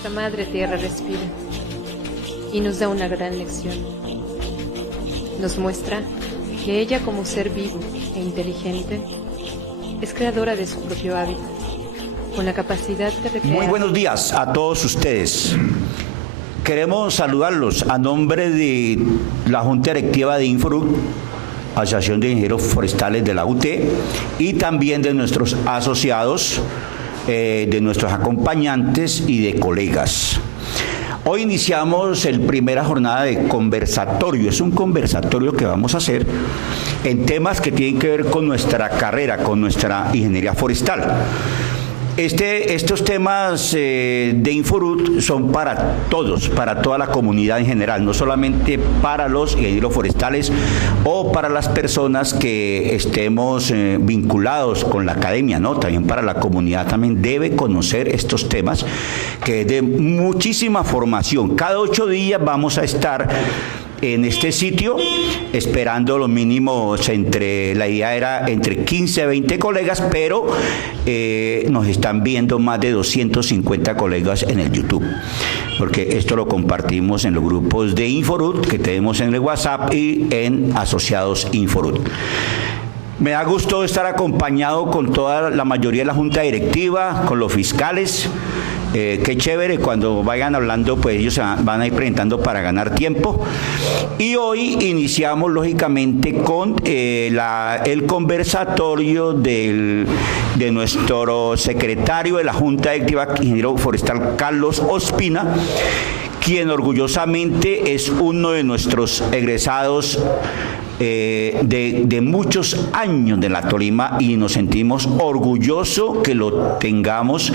Nuestra madre tierra respira y nos da una gran lección. Nos muestra que ella, como ser vivo e inteligente, es creadora de su propio hábitat, con la capacidad de recrear. Muy buenos días a todos ustedes. Queremos saludarlos a nombre de la Junta Directiva de Inforut, Asociación de Ingenieros Forestales de la UT, y también de nuestros asociados, de nuestros acompañantes y de colegas. Hoy iniciamos la primera jornada de conversatorio. Es un conversatorio que vamos a hacer en temas que tienen que ver con nuestra carrera, con nuestra ingeniería forestal. Estos temas de Inforut son para todos, para toda la comunidad en general, no solamente para los ingenieros forestales o para las personas que estemos vinculados con la academia, ¿no? También para la comunidad también debe conocer estos temas, que es de muchísima formación. Cada 8 días vamos a estar en este sitio, esperando lo mínimo, la idea era entre 15 a 20 colegas, pero nos están viendo más de 250 colegas en el YouTube, porque esto lo compartimos en los grupos de Inforut que tenemos en el WhatsApp y en Asociados Inforut. Me da gusto estar acompañado con toda la mayoría de la Junta Directiva, con los fiscales. Qué chévere, cuando vayan hablando, pues ellos se van a ir presentando para ganar tiempo. Y hoy iniciamos, lógicamente, con el conversatorio de nuestro secretario de la Junta Directiva, ingeniero forestal Carlos Ospina, quien orgullosamente es uno de nuestros egresados de muchos años de la Tolima, y nos sentimos orgullosos que lo tengamos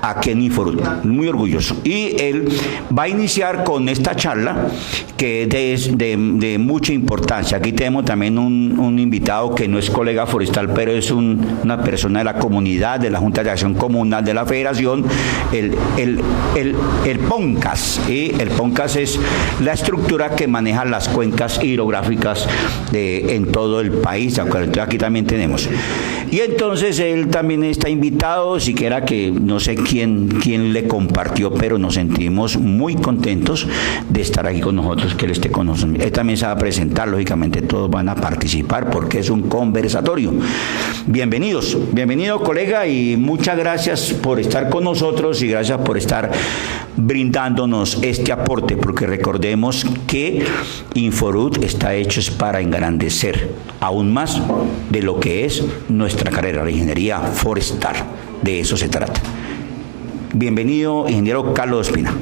aquí en Inforut, muy orgulloso. Y él va a iniciar con esta charla que es de mucha importancia. Aquí tenemos también un invitado que no es colega forestal, pero es una persona de la comunidad, de la Junta de Acción Comunal de la Federación, el PONCAS. El PONCAS es la estructura que maneja las cuencas hidrográficas en todo el país. Entonces aquí también tenemos. Y entonces él también está invitado, siquiera que no sé quién le compartió, pero nos sentimos muy contentos de estar aquí con nosotros, que él esté con nosotros. Él también se va a presentar, lógicamente todos van a participar porque es un conversatorio. Bienvenido colega, y muchas gracias por estar con nosotros y gracias por estar brindándonos este aporte, porque recordemos que Inforut está hecho para engrandecer aún más de lo que es nuestra carrera, la ingeniería forestal. De eso se trata. Bienvenido, ingeniero Carlos Ospina.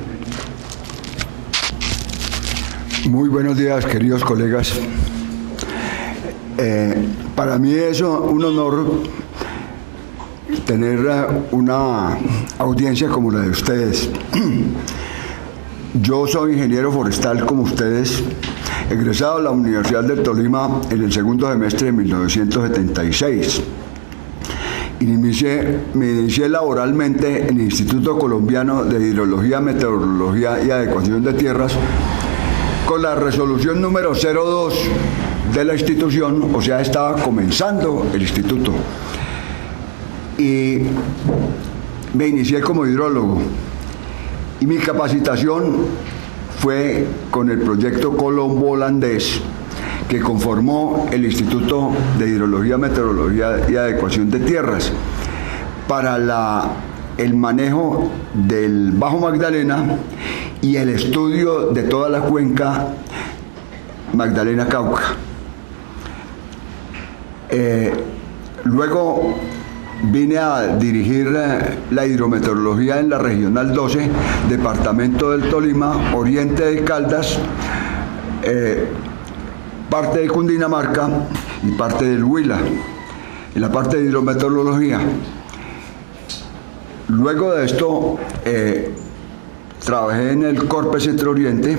Muy buenos días, queridos colegas. Para mí es un honor tener una audiencia como la de ustedes. Yo soy ingeniero forestal como ustedes, egresado de la Universidad del Tolima en el segundo semestre de 1976. Me inicié laboralmente en el Instituto Colombiano de Hidrología, Meteorología y Adecuación de Tierras con la resolución número 02 de la institución, o sea, estaba comenzando el instituto. Y me inicié como hidrólogo. Y mi capacitación fue con el proyecto colombo-holandés que conformó el Instituto de Hidrología, Meteorología y Adecuación de Tierras para el manejo del Bajo Magdalena y el estudio de toda la cuenca Magdalena-Cauca. Luego vine a dirigir la hidrometeorología en la Regional 12, Departamento del Tolima, Oriente de Caldas, parte de Cundinamarca y parte del Huila, en la parte de hidrometeorología. Luego de esto, trabajé en el Corpe Centro Oriente,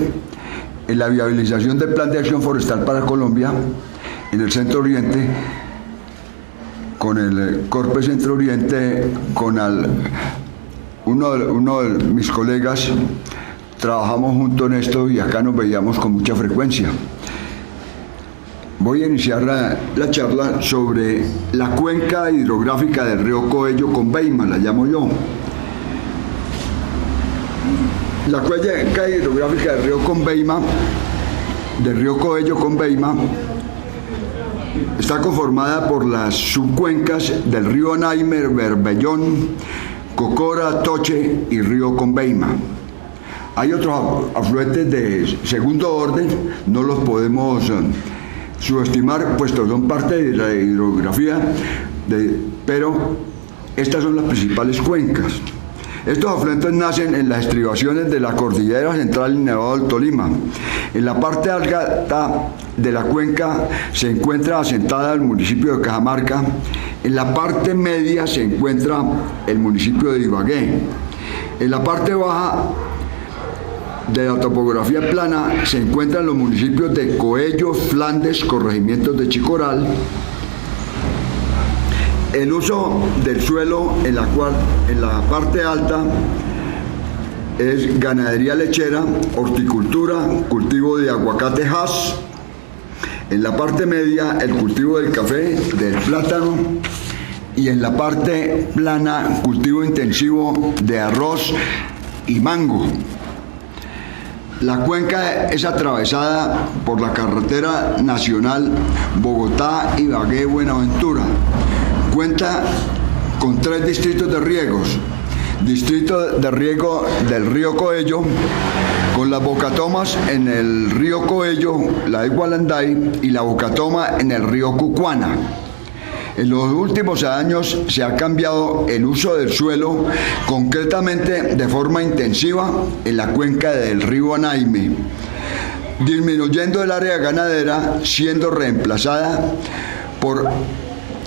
en la viabilización del Plan de Acción Forestal para Colombia, en el Centro Oriente, con el Corpe Centro Oriente, con uno de mis colegas, trabajamos juntos en esto y acá nos veíamos con mucha frecuencia. Voy a iniciar la charla sobre la cuenca hidrográfica del río Coello con Beima, la llamo yo. La cuenca hidrográfica del río Conveima, del río Coello Conveima, está conformada por las subcuencas del río Anaime, Berbellón, Cocora, Toche y río Conveima. Hay otros afluentes de segundo orden, no los podemos subestimar, puesto que son parte de la hidrografía, pero estas son las principales cuencas. Estos afluentes nacen en las estribaciones de la cordillera central y Nevado del Tolima. En la parte alta de la cuenca se encuentra asentada el municipio de Cajamarca. En la parte media se encuentra el municipio de Ibagué. En la parte baja de la topografía plana se encuentran los municipios de Coello, Flandes, corregimientos de Chicoral. El uso del suelo en la parte alta es ganadería lechera, horticultura, cultivo de aguacate Hass. En la parte media el cultivo del café, del plátano, y en la parte plana cultivo intensivo de arroz y mango. La cuenca es atravesada por la carretera nacional Bogotá-Ibagué-Buenaventura. Cuenta con 3 distritos de riegos. Distrito de riego del río Coello, con las bocatomas en el río Coello, la de Gualanday, y la bocatoma en el río Cucuana. En los últimos años se ha cambiado el uso del suelo, concretamente de forma intensiva en la cuenca del río Anaime, disminuyendo el área ganadera, siendo reemplazada por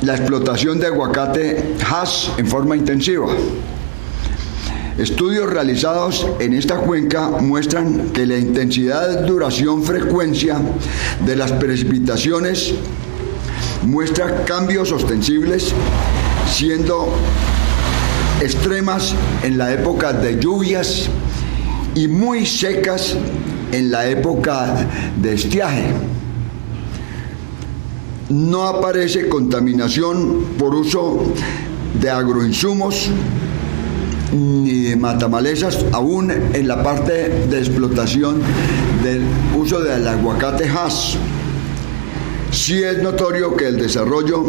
la explotación de aguacate Hass en forma intensiva. Estudios realizados en esta cuenca muestran que la intensidad, duración, frecuencia de las precipitaciones muestra cambios ostensibles, siendo extremas en la época de lluvias y muy secas en la época de estiaje. No aparece contaminación por uso de agroinsumos ni de matamalezas, aún en la parte de explotación del uso del aguacate Hass. Sí es notorio que el desarrollo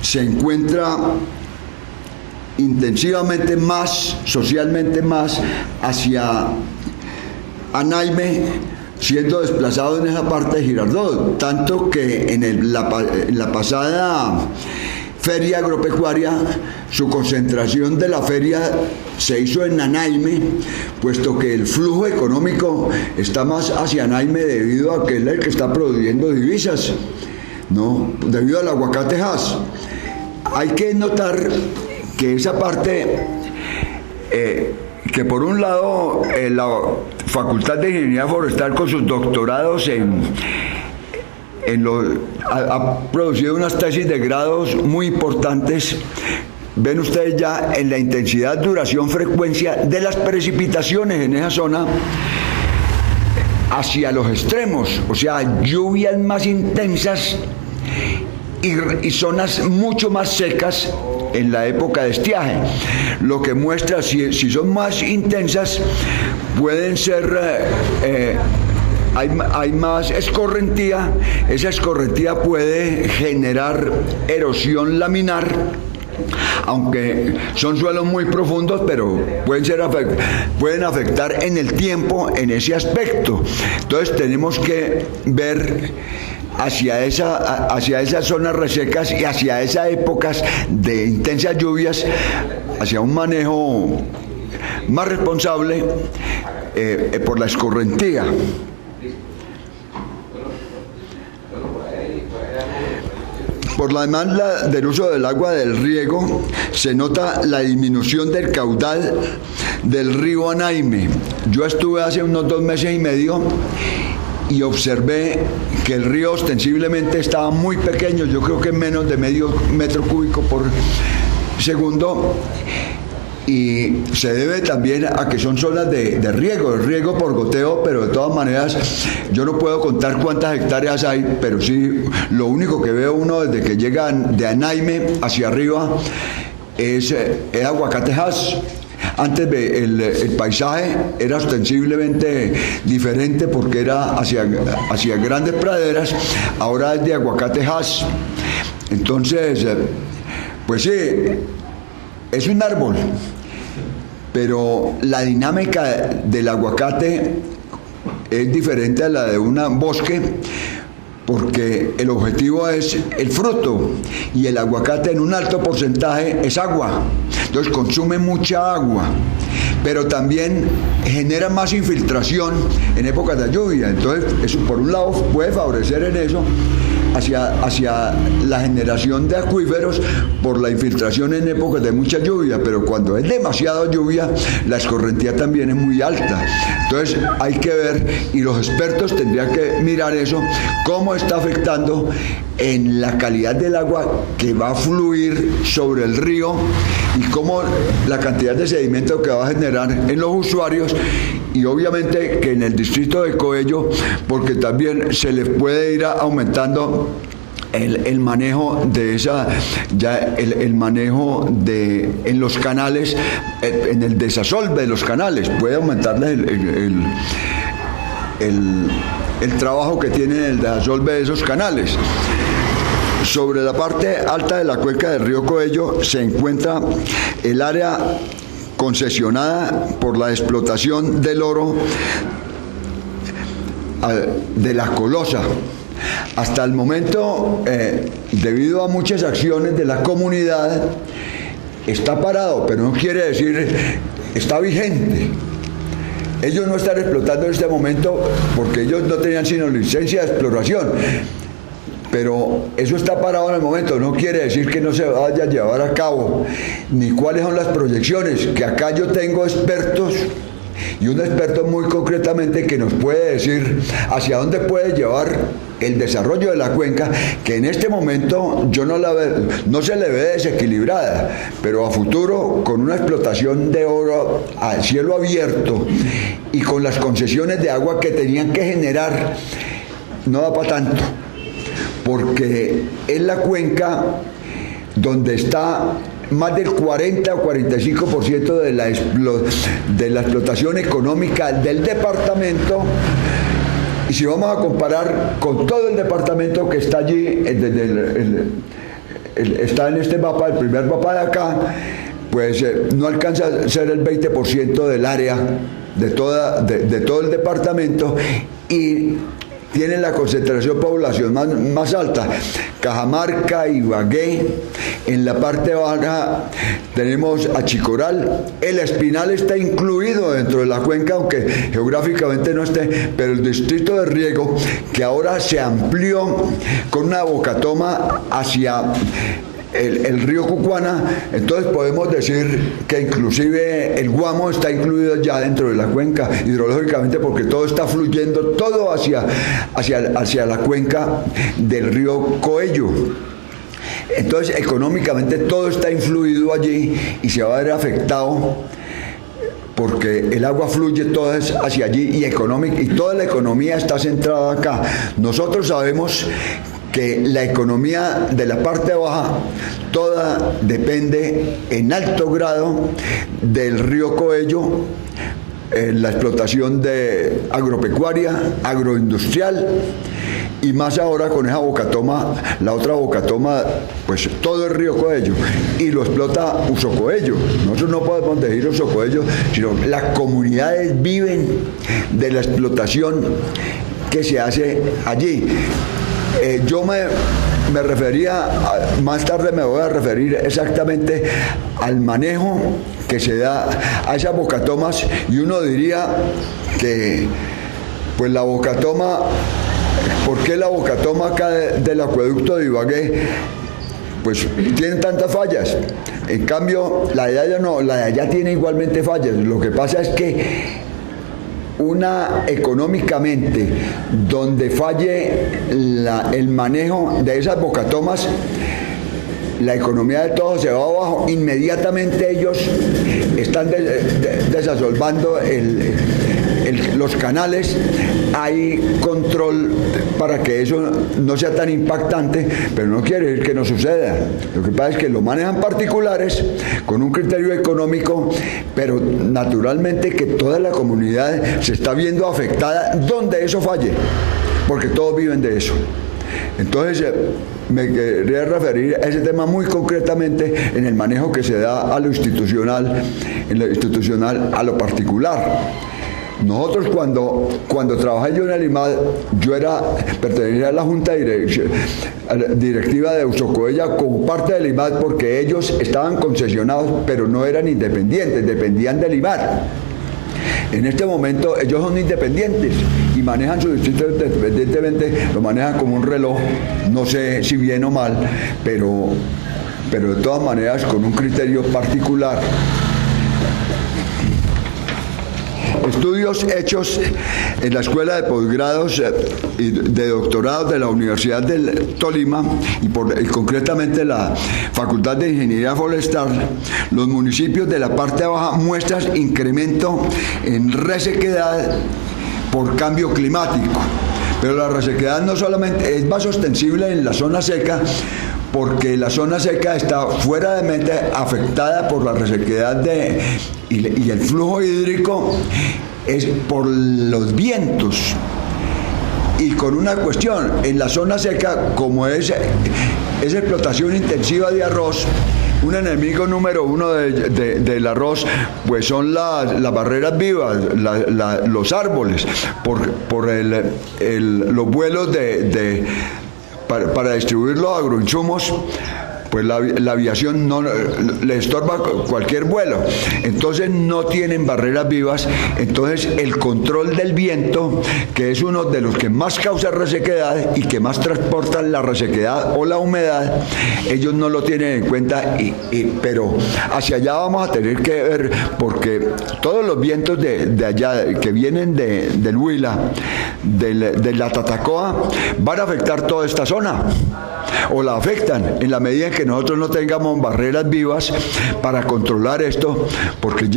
se encuentra intensivamente más, socialmente más, hacia Anaime, siendo desplazado en esa parte de Girardot, tanto que en la pasada feria agropecuaria, su concentración de la feria se hizo en Anaime, puesto que el flujo económico está más hacia Anaime debido a que es el que está produciendo divisas, ¿no? Debido al aguacate Hass. Hay que notar que esa parte, que por un lado la Facultad de Ingeniería Forestal con sus doctorados ha producido unas tesis de grados muy importantes. Ven ustedes ya en la intensidad, duración, frecuencia de las precipitaciones en esa zona hacia los extremos, o sea, lluvias más intensas y zonas mucho más secas en la época de estiaje, lo que muestra si son más intensas pueden ser hay más escorrentía. Esa escorrentía puede generar erosión laminar, aunque son suelos muy profundos, pero pueden afectar en el tiempo en ese aspecto. Entonces tenemos que ver hacia esas zonas resecas y hacia esas épocas de intensas lluvias, hacia un manejo más responsable por la escorrentía. Por la demanda del uso del agua del riego, se nota la disminución del caudal del río Anaime. Yo estuve hace unos 2 meses y medio y observé que el río ostensiblemente estaba muy pequeño, yo creo que menos de medio metro cúbico por segundo, y se debe también a que son zonas de riego por goteo, pero de todas maneras yo no puedo contar cuántas hectáreas hay, pero sí lo único que veo uno desde que llegan de Anaime hacia arriba es aguacate Hass, Antes el paisaje era ostensiblemente diferente porque era hacia grandes praderas, ahora es de aguacatejas. Entonces, pues sí, es un árbol, pero la dinámica del aguacate es diferente a la de un bosque, porque el objetivo es el fruto y el aguacate en un alto porcentaje es agua, entonces consume mucha agua, pero también genera más infiltración en épocas de lluvia, entonces eso por un lado puede favorecer en eso hacia la generación de acuíferos por la infiltración en épocas de mucha lluvia, pero cuando es demasiada lluvia, la escorrentía también es muy alta. Entonces hay que ver, y los expertos tendrían que mirar eso, cómo está afectando en la calidad del agua que va a fluir sobre el río y cómo la cantidad de sedimento que va a generar en los usuarios, y obviamente que en el distrito de Coello, porque también se les puede ir aumentando el manejo de el manejo en los canales, en el desasolve de los canales, puede aumentarles el trabajo que tienen el desasolve de esos canales. Sobre la parte alta de la cuenca del río Coello se encuentra el área concesionada por la explotación del oro de la Colosa. Hasta el momento, debido a muchas acciones de la comunidad, está parado, pero no quiere decir está vigente. Ellos no están explotando en este momento porque ellos no tenían sino licencia de exploración. Pero eso está parado en el momento, no quiere decir que no se vaya a llevar a cabo, ni cuáles son las proyecciones, que acá yo tengo expertos, y un experto muy concretamente que nos puede decir hacia dónde puede llevar el desarrollo de la cuenca, que en este momento no se le ve desequilibrada, pero a futuro, con una explotación de oro a cielo abierto y con las concesiones de agua que tenían que generar, no da para tanto, porque es la cuenca donde está más del 40 o 45% de la explotación económica del departamento. Y si vamos a comparar con todo el departamento que está allí, está en este mapa, el primer mapa de acá, pues no alcanza a ser el 20% del área de todo el departamento, y tienen la concentración de población más alta. Cajamarca, Ibagué, en la parte baja tenemos a Chicoral, el Espinal está incluido dentro de la cuenca, aunque geográficamente no esté, pero el distrito de riego, que ahora se amplió con una bocatoma hacia el río Cucuana, entonces podemos decir que inclusive el Guamo está incluido ya dentro de la cuenca hidrológicamente, porque todo está fluyendo todo hacia la cuenca del río Coello. Entonces económicamente todo está influido allí y se va a ver afectado, porque el agua fluye toda hacia allí y toda la economía está centrada acá. Nosotros sabemos que la economía de la parte baja toda depende en alto grado del río Coello, la explotación de agropecuaria, agroindustrial, y más ahora con esa bocatoma, la otra bocatoma, pues todo el río Coello, y lo explota Usocoello. Nosotros no podemos decir Usocoello, sino las comunidades viven de la explotación que se hace allí. Yo me refería, más tarde me voy a referir exactamente al manejo que se da a esas bocatomas, y uno diría que pues la bocatoma, ¿por qué la bocatoma acá del acueducto de Ibagué pues tiene tantas fallas? En cambio la de allá no, la de allá tiene igualmente fallas. Lo que pasa es que económicamente, donde falle el manejo de esas bocatomas, la economía de todos se va abajo, inmediatamente ellos están desasolvando el los canales hay control para que eso no sea tan impactante, pero no quiere decir que no suceda. Lo que pasa es que lo manejan particulares con un criterio económico, pero naturalmente que toda la comunidad se está viendo afectada donde eso falle, porque todos viven de eso. Entonces, me quería referir a ese tema muy concretamente en el manejo que se da a lo institucional, en lo institucional a lo particular. Nosotros cuando trabajé yo en el IMAD, pertenecía a la Junta Directiva de Usocoella como parte del IMAD, porque ellos estaban concesionados, pero no eran independientes, dependían del IMAD. En este momento ellos son independientes y manejan su distrito independientemente, lo manejan como un reloj, no sé si bien o mal, pero de todas maneras con un criterio particular. Estudios hechos en la Escuela de Posgrados y de Doctorados de la Universidad del Tolima y concretamente la Facultad de Ingeniería Forestal, los municipios de la parte baja muestran incremento en resequedad por cambio climático. Pero la resequedad no solamente es más ostensible en la zona seca, porque la zona seca está fuera de mente afectada por la resequedad y el flujo hídrico es por los vientos. Y con una cuestión, en la zona seca, como es explotación intensiva de arroz, un enemigo número uno del arroz pues son las barreras vivas, los árboles, por los vuelos para distribuir los agroinsumos, pues la aviación no le estorba cualquier vuelo, entonces no tienen barreras vivas. Entonces el control del viento, que es uno de los que más causa resequedad y que más transportan la resequedad o la humedad, ellos no lo tienen en cuenta, pero hacia allá vamos a tener que ver, porque todos los vientos de allá que vienen del Huila, de la Tatacoa, van a afectar toda esta zona, o la afectan en la medida en que nosotros no tengamos barreras vivas para controlar esto, porque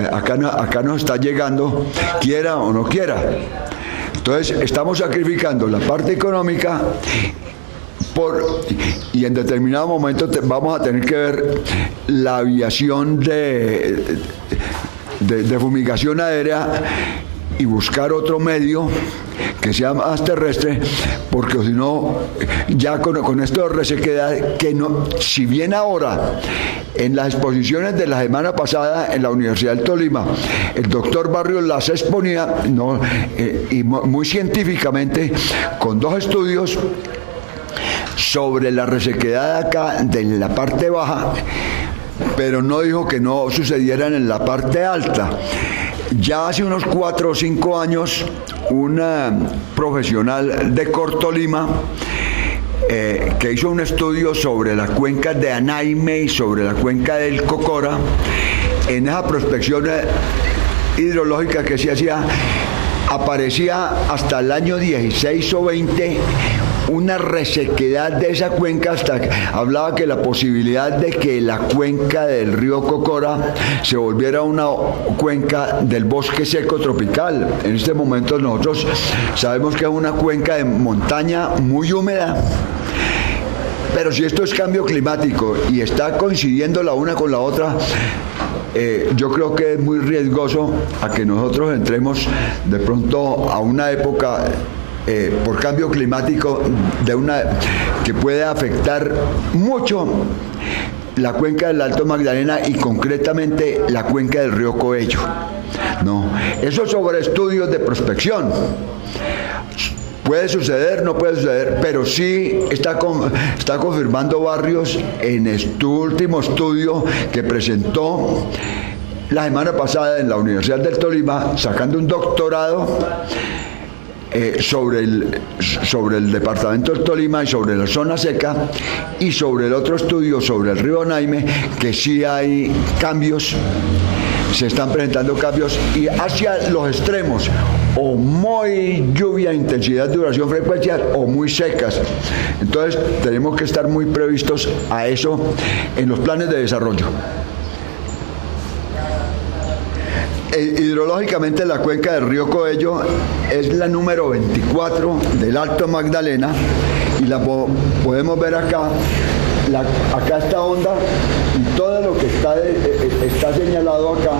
acá nos está llegando, quiera o no quiera. Entonces estamos sacrificando la parte económica y en determinado momento vamos a tener que ver la aviación de fumigación aérea y buscar otro medio que sea más terrestre, porque si no, ya con esto de resequedad, que no, si bien ahora en las exposiciones de la semana pasada en la Universidad del Tolima, el doctor Barrios las exponía y muy científicamente, con 2 estudios sobre la resequedad acá de la parte baja, pero no dijo que no sucedieran en la parte alta. Ya hace unos 4 o 5 años, una profesional de Cortolima que hizo un estudio sobre las cuencas de Anaime y sobre la cuenca del Cocora, en esa prospección hidrológica que se hacía, aparecía hasta el año 16 o 20 una resequedad de esa cuenca, hasta que hablaba que la posibilidad de que la cuenca del río Cocora se volviera una cuenca del bosque seco tropical. En este momento nosotros sabemos que es una cuenca de montaña muy húmeda, pero si esto es cambio climático y está coincidiendo la una con la otra, yo creo que es muy riesgoso a que nosotros entremos de pronto a una época por cambio climático que puede afectar mucho la cuenca del Alto Magdalena y concretamente la cuenca del río Coello. No, eso sobre estudios de prospección. Puede suceder, no puede suceder, pero sí está confirmando Barrios en este último estudio que presentó la semana pasada en la Universidad del Tolima, sacando un doctorado sobre el departamento del Tolima y sobre la zona seca, y sobre el otro estudio sobre el río Naime, que sí hay cambios, se están presentando cambios y hacia los extremos, o muy lluvia, intensidad, duración, frecuencia, o muy secas. Entonces tenemos que estar muy previstos a eso en los planes de desarrollo. Hidrológicamente la cuenca del río Coello es la número 24 del Alto Magdalena y la podemos ver acá. Acá está Honda y todo lo que está señalado acá,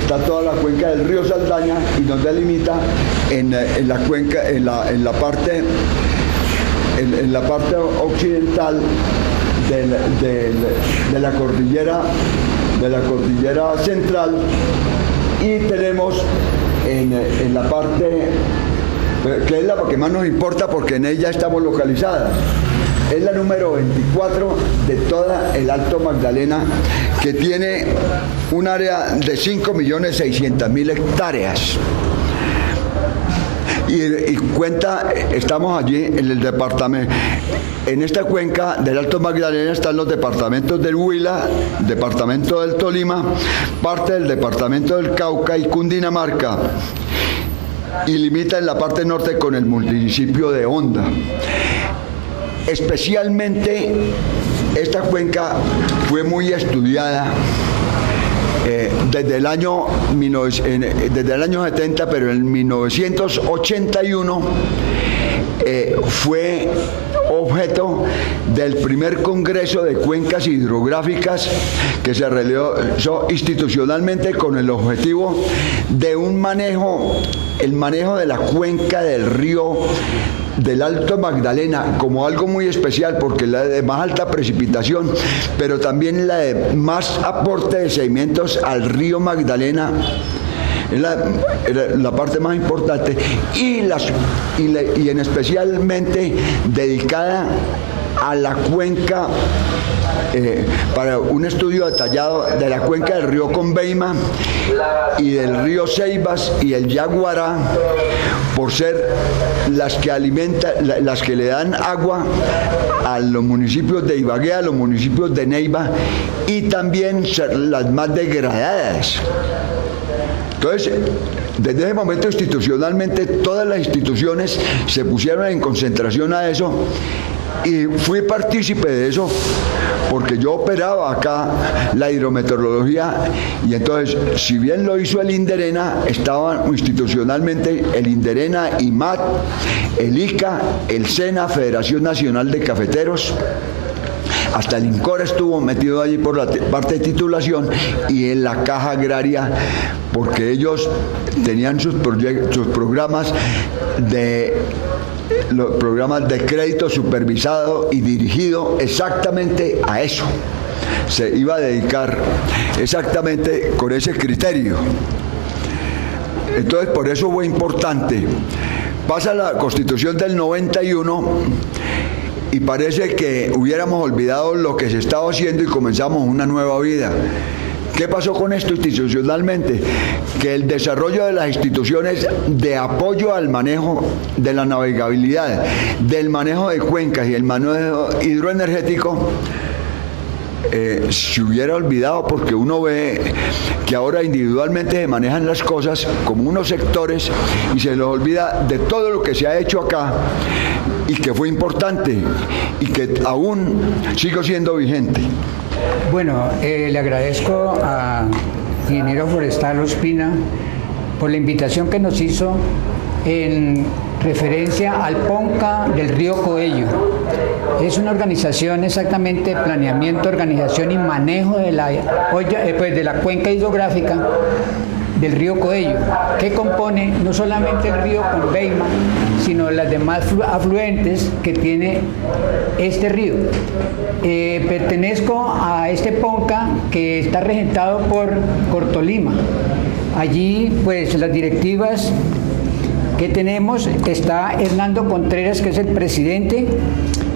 está toda la cuenca del río Saldaña y nos delimita en la cuenca, en la parte occidental de la cordillera central, y tenemos en la parte que es la que más nos importa porque en ella estamos localizadas. Es la número 24 de toda el Alto Magdalena, que tiene un área de 5.600.000 hectáreas. Y cuenta, estamos allí en el departamento, en esta cuenca del Alto Magdalena están los departamentos del Huila, departamento del Tolima, parte del departamento del Cauca y Cundinamarca, y limita en la parte norte con el municipio de Honda. Especialmente esta cuenca fue muy estudiada desde el año 70, pero en 1981 fue objeto del primer Congreso de Cuencas Hidrográficas que se realizó institucionalmente con el objetivo de el manejo de la cuenca del río del Alto Magdalena como algo muy especial, porque la de más alta precipitación, pero también la de más aporte de sedimentos al río Magdalena. Es la parte más importante y en especialmente dedicada a la cuenca, para un estudio detallado de la cuenca del río Conveima y del río Ceibas y el Yaguará, por ser las que le dan agua a los municipios de Ibagué, a los municipios de Neiva, y también las más degradadas. Entonces, desde ese momento institucionalmente todas las instituciones se pusieron en concentración a eso, y fui partícipe de eso porque yo operaba acá la hidrometeorología, y entonces, si bien lo hizo el INDERENA, estaban institucionalmente el INDERENA, IMAT, el ICA, el SENA, Federación Nacional de Cafeteros, hasta el INCOR estuvo metido allí por la parte de titulación, y en la Caja Agraria, porque ellos tenían sus programas de crédito supervisado y dirigido exactamente a eso. Se iba a dedicar exactamente con ese criterio. Entonces, por eso fue importante. Pasa la Constitución del 91 y parece que hubiéramos olvidado lo que se estaba haciendo y comenzamos una nueva vida. ¿Qué pasó con esto institucionalmente? Que el desarrollo de las instituciones de apoyo al manejo de la navegabilidad, del manejo de cuencas y el manejo hidroenergético se hubiera olvidado, porque uno ve que ahora individualmente se manejan las cosas como unos sectores y se les olvida de todo lo que se ha hecho acá y que fue importante y que aún sigue siendo vigente. Bueno, le agradezco a ingeniero forestal Ospina por la invitación que nos hizo en referencia al PONCA del río Coello. Es una organización exactamente de planeamiento, organización y manejo de la cuenca hidrográfica del río Coello, que compone no solamente el río Conveima, sino las demás afluentes que tiene este río. Pertenezco a este PONCA que está regentado por Cortolima. Allí, pues, las directivas que tenemos, está Hernando Contreras, que es el presidente.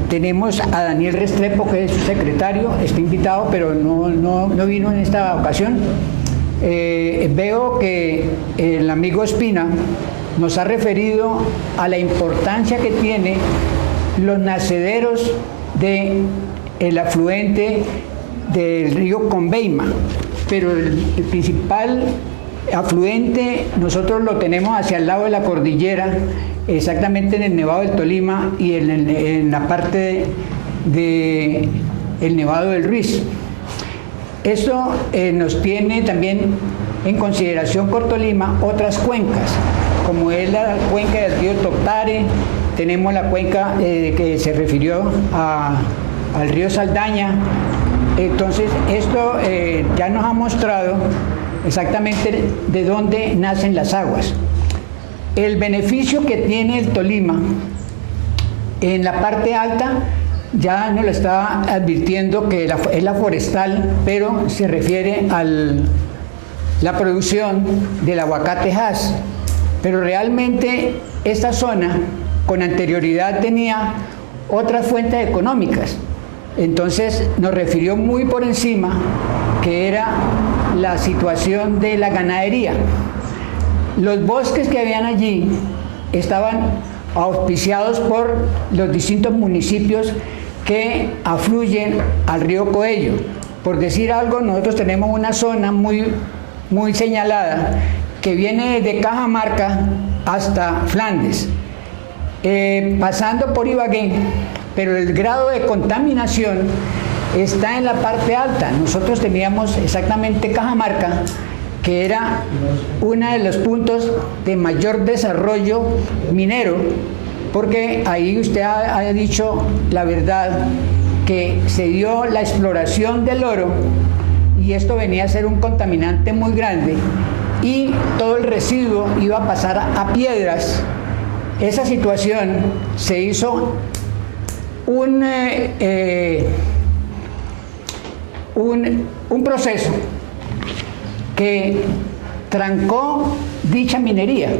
Tenemos a Daniel Restrepo, que es su secretario, está invitado, pero no vino en esta ocasión. Veo que el amigo Espina nos ha referido a la importancia que tiene los nacederos del afluente del río Conveima, pero el principal afluente nosotros lo tenemos hacia el lado de la cordillera, exactamente en el Nevado del Tolima y en la parte del Nevado del Ruiz. Eso nos tiene también en consideración Cortolima otras cuencas, como es la cuenca del río Toctare, tenemos la cuenca que se refirió al río Saldaña. Entonces, esto ya nos ha mostrado exactamente de dónde nacen las aguas. El beneficio que tiene el Tolima en la parte alta ya nos lo está advirtiendo que es la forestal, pero se refiere a la producción del aguacate Hass. Pero realmente esta zona con anterioridad tenía otras fuentes económicas. Entonces nos refirió muy por encima que era la situación de la ganadería. Los bosques que habían allí estaban auspiciados por los distintos municipios que afluyen al río Coello. Por decir algo, nosotros tenemos una zona muy señalada que viene desde Cajamarca hasta Flandes, pasando por Ibagué, pero el grado de contaminación está en la parte alta. Nosotros teníamos exactamente Cajamarca, que era uno de los puntos de mayor desarrollo minero, porque ahí usted ha dicho la verdad, que se dio la exploración del oro y esto venía a ser un contaminante muy grande y todo el residuo iba a pasar a piedras. Esa situación se hizo un proceso que trancó dicha minería.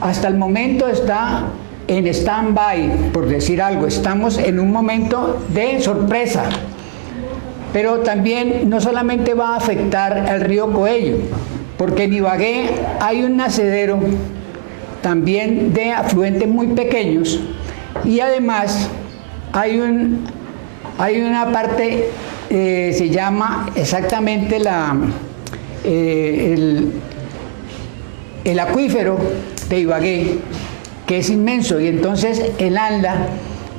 Hasta el momento está en stand-by, por decir algo. Estamos en un momento de sorpresa. Pero también no solamente va a afectar al río Coello, porque en Ibagué hay un nacedero también de afluentes muy pequeños y además hay una parte, se llama exactamente el acuífero de Ibagué, que es inmenso, y entonces el ANLA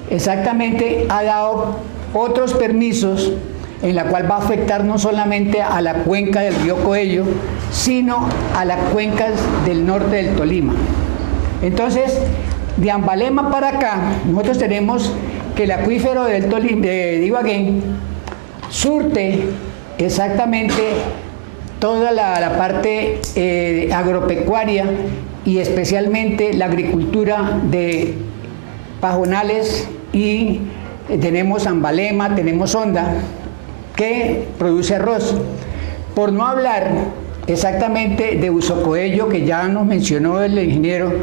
exactamente ha dado otros permisos en la cual va a afectar no solamente a la cuenca del río Coello, sino a las cuencas del norte del Tolima. Entonces, de Ambalema para acá, nosotros tenemos que el acuífero del Tolima, de Ibagué surte exactamente toda la parte agropecuaria y especialmente la agricultura de pajonales, y tenemos Ambalema, tenemos Honda, que produce arroz. Por no hablar exactamente de Usocoello, que ya nos mencionó el ingeniero,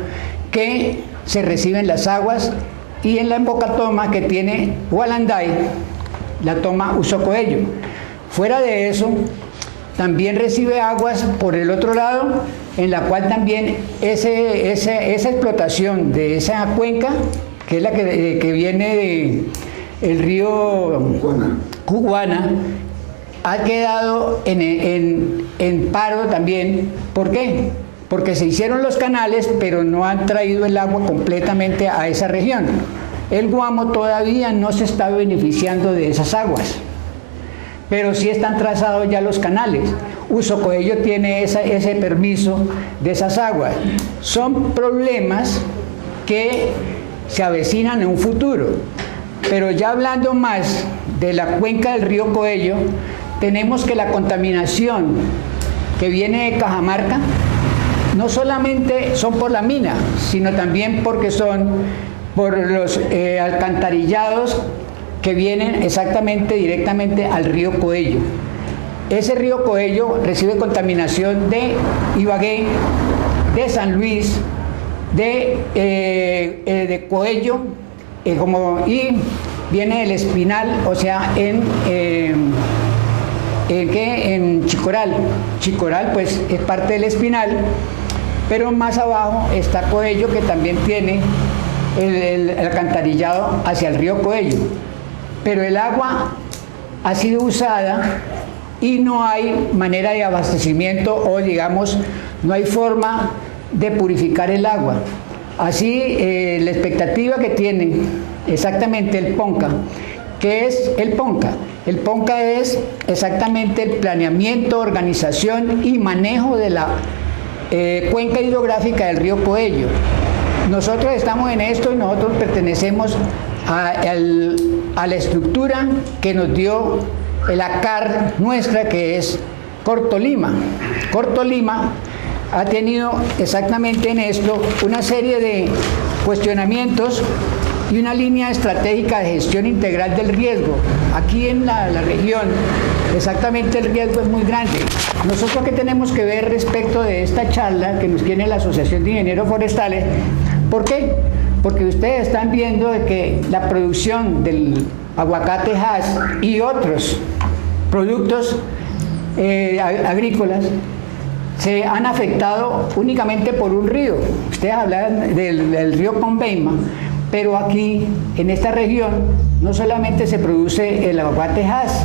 que se reciben las aguas, y en la embocatoma que tiene Hualanday, la toma Usocoello. Fuera de eso, también recibe aguas por el otro lado, en la cual también esa explotación de esa cuenca, que es la que viene del río Cuguana, ha quedado en paro también. ¿Por qué? Porque se hicieron los canales, pero no han traído el agua completamente a esa región. El Guamo todavía no se está beneficiando de esas aguas, pero sí están trazados ya los canales. Usocoello tiene ese permiso de esas aguas. Son problemas que se avecinan en un futuro. Pero ya hablando más de la cuenca del río Coello, tenemos que la contaminación que viene de Cajamarca no solamente son por la mina, sino también porque son por los alcantarillados que vienen exactamente directamente al río Coello. Ese río Coello recibe contaminación de Ibagué, de San Luis, de Coello, y viene el Espinal, o sea, en Chicoral. Chicoral pues es parte del Espinal, pero más abajo está Coello, que también tiene el alcantarillado hacia el río Coello. Pero el agua ha sido usada y no hay manera de abastecimiento, o digamos, no hay forma de purificar el agua. Así, la expectativa que tiene exactamente el PONCA ¿Qué es el PONCA? El PONCA es exactamente el planeamiento, organización y manejo de la cuenca hidrográfica del río Coello. Nosotros estamos en esto y nosotros pertenecemos a la estructura que nos dio el ACAR nuestra, que es Cortolima. Cortolima ha tenido exactamente en esto una serie de cuestionamientos y una línea estratégica de gestión integral del riesgo. Aquí en la región, exactamente el riesgo es muy grande. Nosotros, ¿qué tenemos que ver respecto de esta charla que nos tiene la Asociación de Ingenieros Forestales? ¿Por qué? Porque ustedes están viendo de que la producción del aguacate Hass y otros productos agrícolas se han afectado únicamente por un río. Ustedes hablan del río Conveima, pero aquí, en esta región, no solamente se produce el aguacate Hass,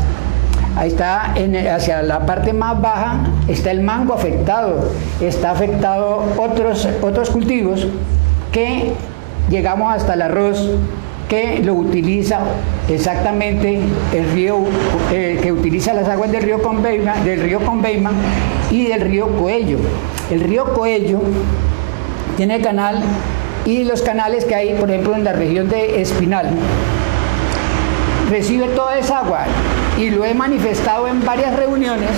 ahí está, hacia la parte más baja, está el mango afectado, está afectado otros cultivos que llegamos hasta el arroz, que lo utiliza exactamente el río, que utiliza las aguas del río Conveima y del río Coello. El río Coello tiene canal, y los canales que hay, por ejemplo, en la región de Espinal, recibe toda esa agua, y lo he manifestado en varias reuniones,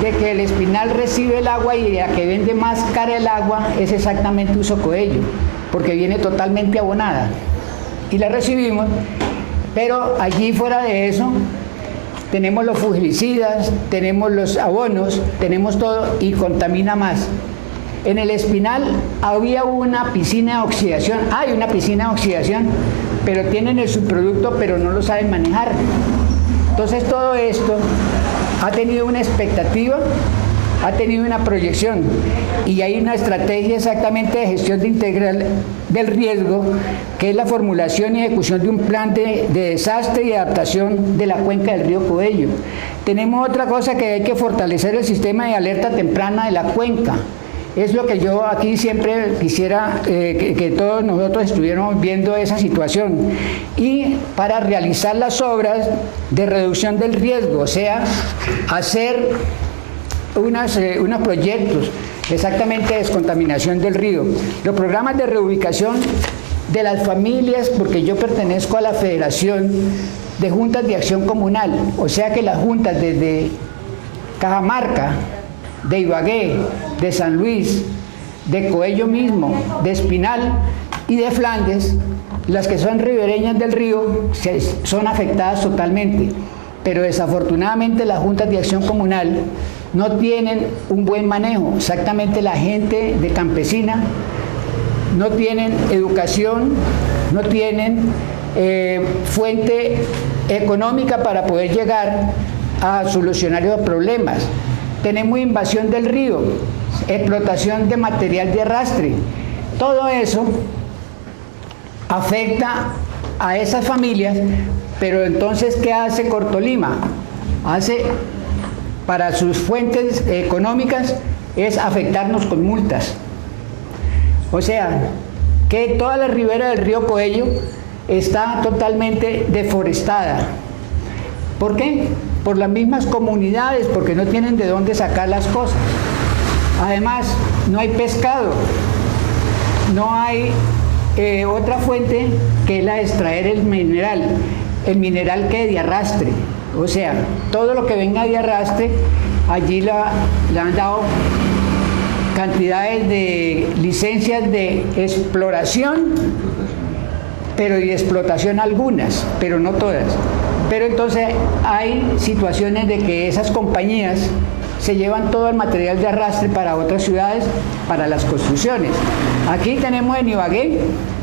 de que el Espinal recibe el agua y la que vende más cara el agua es exactamente Uso Coello, porque viene totalmente abonada. Y la recibimos, pero allí fuera de eso tenemos los fungicidas, tenemos los abonos, tenemos todo y contamina más. En el Espinal había una piscina de oxidación, hay una piscina de oxidación, pero tienen el subproducto, pero no lo saben manejar. Entonces todo esto ha tenido una expectativa, ha tenido una proyección, y hay una estrategia exactamente de gestión integral del riesgo, que es la formulación y ejecución de un plan de desastre y adaptación de la cuenca del río Coello. Tenemos otra cosa, que hay que fortalecer el sistema de alerta temprana de la cuenca. Es lo que yo aquí siempre quisiera que todos nosotros estuviéramos viendo esa situación. Y para realizar las obras de reducción del riesgo, o sea, hacer unos proyectos exactamente de descontaminación del río. Los programas de reubicación de las familias, porque yo pertenezco a la Federación de Juntas de Acción Comunal, o sea que las juntas desde Cajamarca, de Ibagué, de San Luis, de Coello mismo, de Espinal y de Flandes, las que son ribereñas del río, son afectadas totalmente. Pero desafortunadamente las juntas de acción comunal no tienen un buen manejo. Exactamente, la gente de campesina no tienen educación, no tienen fuente económica para poder llegar a solucionar los problemas. Tenemos invasión del río, explotación de material de arrastre. Todo eso afecta a esas familias, pero entonces, ¿qué hace Cortolima? Para sus fuentes económicas, es afectarnos con multas. O sea, que toda la ribera del río Coello está totalmente deforestada. ¿Por qué? Por las mismas comunidades, porque no tienen de dónde sacar las cosas. Además, no hay pescado, no hay otra fuente que es la de extraer el mineral que es de arrastre. O sea, todo lo que venga de arrastre, allí le han dado cantidades de licencias de exploración, pero y de explotación algunas, pero no todas. Pero entonces hay situaciones de que esas compañías se llevan todo el material de arrastre para otras ciudades, para las construcciones. Aquí tenemos en Ibagué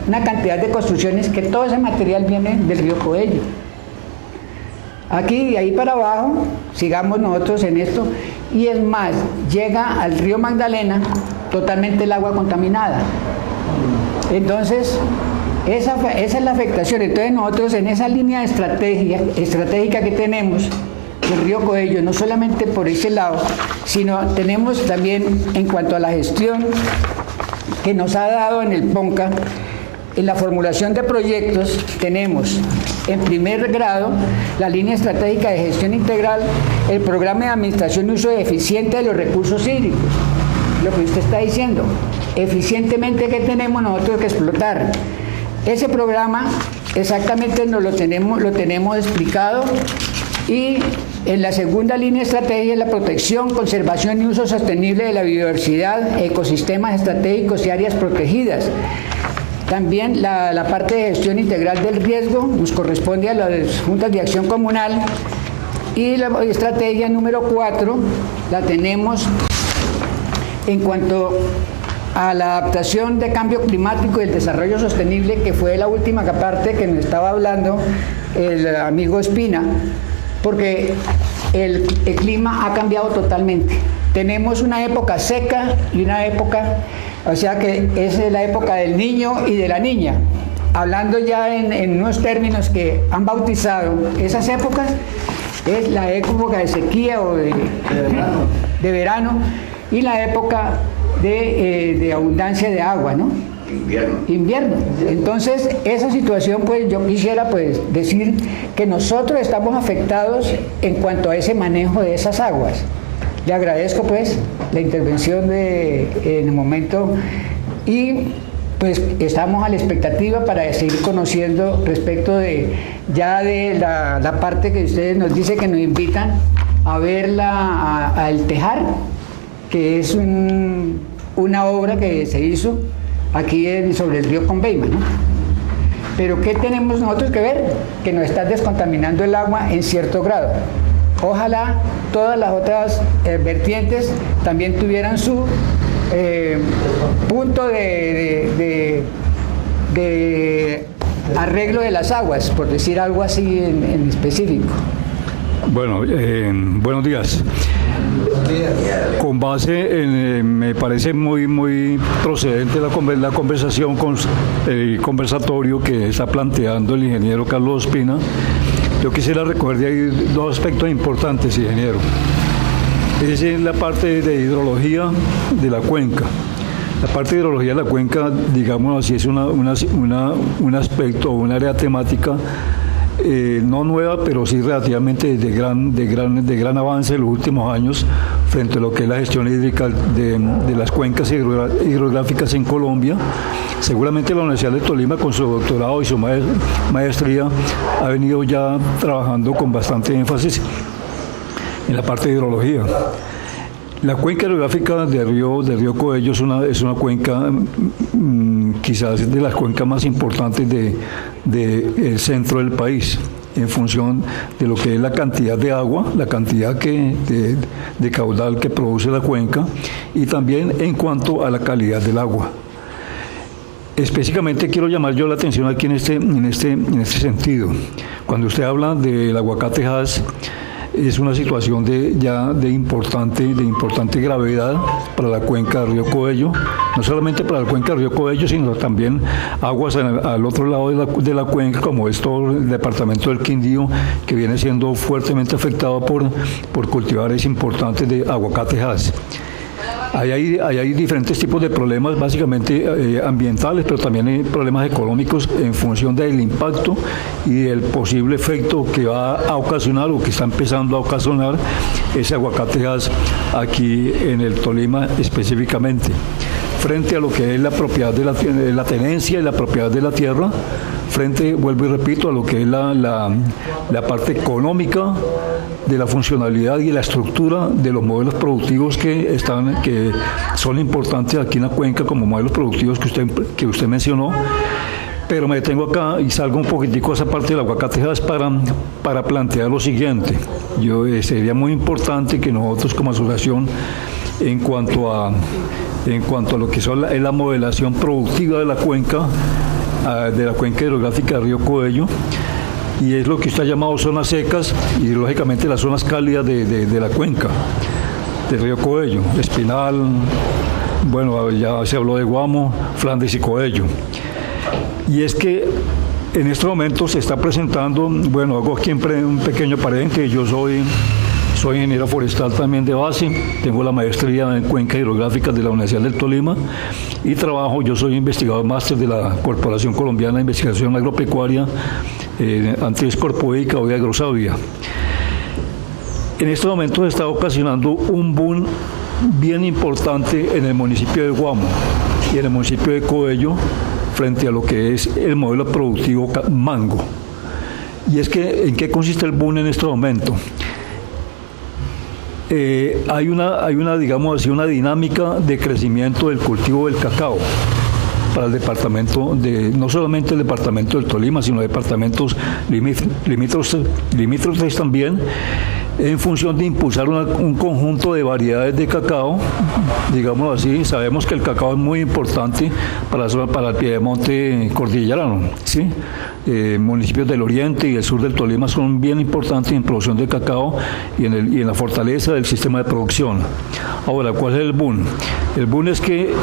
una cantidad de construcciones que todo ese material viene del río Coello. Aquí, de ahí para abajo, sigamos nosotros en esto, y es más, llega al río Magdalena totalmente el agua contaminada. Entonces, esa es la afectación. Entonces nosotros en esa línea estratégica que tenemos del río Coello, no solamente por ese lado, sino tenemos también en cuanto a la gestión que nos ha dado en el PONCA, en la formulación de proyectos tenemos en primer grado la línea estratégica de gestión integral, el programa de administración y uso eficiente de los recursos hídricos. Lo que usted está diciendo, eficientemente, ¿qué tenemos nosotros que explotar? Ese programa exactamente lo tenemos explicado, y en la segunda línea estratégica es la protección, conservación y uso sostenible de la biodiversidad, ecosistemas estratégicos y áreas protegidas. También la parte de gestión integral del riesgo nos corresponde a las juntas de acción comunal, y la estrategia número 4 la tenemos en cuanto a la adaptación de cambio climático y el desarrollo sostenible, que fue la última parte que nos estaba hablando el amigo Espina, porque el clima ha cambiado totalmente. Tenemos una época seca y una época, o sea que es la época del niño y de la niña. Hablando ya en unos términos que han bautizado esas épocas, es la época de sequía o de verano, y la época de abundancia de agua, ¿no? Invierno. Entonces, esa situación, pues yo quisiera decir que nosotros estamos afectados en cuanto a ese manejo de esas aguas. Le agradezco la intervención en el momento, y pues estamos a la expectativa para seguir conociendo respecto de la parte que ustedes nos dicen, que nos invitan a verla al Tejar, que es una obra que se hizo aquí sobre el río Conveima, ¿no? Pero ¿qué tenemos nosotros que ver? Que nos está descontaminando el agua en cierto grado. Ojalá todas las otras vertientes también tuvieran su punto de arreglo de las aguas, por decir algo así en específico. Bueno, buenos días. Con base en, me parece muy procedente la conversación, el conversatorio que está planteando el ingeniero Carlos Espina. Yo quisiera recoger de ahí dos aspectos importantes, ingeniero. Es en la parte de hidrología de la cuenca. La parte de hidrología de la cuenca, digamos así, es un aspecto, un área temática no nueva, pero sí relativamente de gran avance en los últimos años frente a lo que es la gestión hídrica de las cuencas hidrográficas en Colombia. Seguramente la Universidad de Tolima, con su doctorado y su maestría, ha venido ya trabajando con bastante énfasis en la parte de hidrología. La cuenca hidrográfica del río Coello es una cuenca quizás de las cuencas más importantes del centro del país, en función de lo que es la cantidad de agua, la cantidad de caudal que produce la cuenca, y también en cuanto a la calidad del agua. Específicamente quiero llamar yo la atención aquí en este sentido. Cuando usted habla del aguacate Hass, es una situación de importante gravedad para la cuenca del río Coello, no solamente para la cuenca del río Coello, sino también aguas al otro lado de la cuenca, como es todo el departamento del Quindío, que viene siendo fuertemente afectado por cultivares importantes de aguacate Hass. Hay diferentes tipos de problemas, básicamente ambientales, pero también problemas económicos en función del impacto y del posible efecto que va a ocasionar o que está empezando a ocasionar ese aguacate Hass aquí en el Tolima específicamente. Frente a lo que es la propiedad de la tenencia y la propiedad de la tierra, frente, vuelvo y repito, a lo que es la parte económica de la funcionalidad y la estructura de los modelos productivos que son importantes aquí en la cuenca como modelos productivos que usted mencionó. Pero me detengo acá y salgo un poquitico a esa parte del aguacate Hass para plantear lo siguiente. Sería muy importante que nosotros como asociación, en cuanto a lo que es la modelación productiva de la cuenca hidrográfica del río Coello, y es lo que usted ha llamado zonas secas y lógicamente las zonas cálidas de la cuenca del río Coello, Espinal, bueno, ya se habló de Guamo, Flandes y Coello. Y es que en estos momentos se está presentando, bueno, hago aquí un pequeño paréntesis, yo soy ingeniero forestal también de base, tengo la maestría en cuenca hidrográfica de la Universidad del Tolima y yo soy investigador máster de la Corporación Colombiana de Investigación Agropecuaria antes Corpoica, hoy Agrosavia. En este momento está ocasionando un boom bien importante en el municipio de Guamo y en el municipio de Coello frente a lo que es el modelo productivo mango. Y es que, ¿en qué consiste el boom en este momento? Hay una, digamos así, una dinámica de crecimiento del cultivo del cacao para el departamento no solamente el departamento del Tolima, sino departamentos limítrofes también, en función de impulsar un conjunto de variedades de cacao, digámoslo así. Sabemos que el cacao es muy importante para el piedemonte cordillerano, ¿sí? Municipios del oriente y el sur del Tolima son bien importantes en producción de cacao y en la fortaleza del sistema de producción. Ahora, ¿cuál es el boom? El boom es que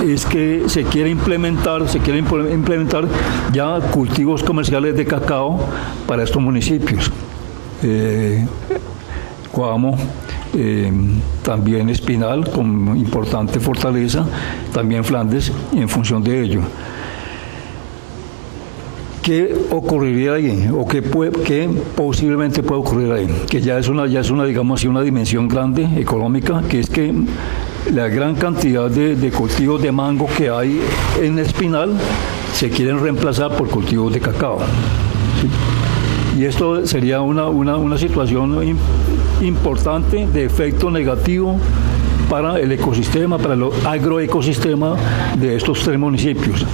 se quiere implementar ya cultivos comerciales de cacao para estos municipios. Coamo, también Espinal con importante fortaleza, también Flandes en función de ello. ¿Qué ocurriría ahí? ¿O qué posiblemente puede ocurrir ahí? Que ya es una, digamos así, una dimensión grande económica, que es que la gran cantidad de cultivos de mango que hay en Espinal se quieren reemplazar por cultivos de cacao. ¿Sí? Y esto sería una situación importante de efecto negativo para el ecosistema, para el agroecosistema de estos tres municipios.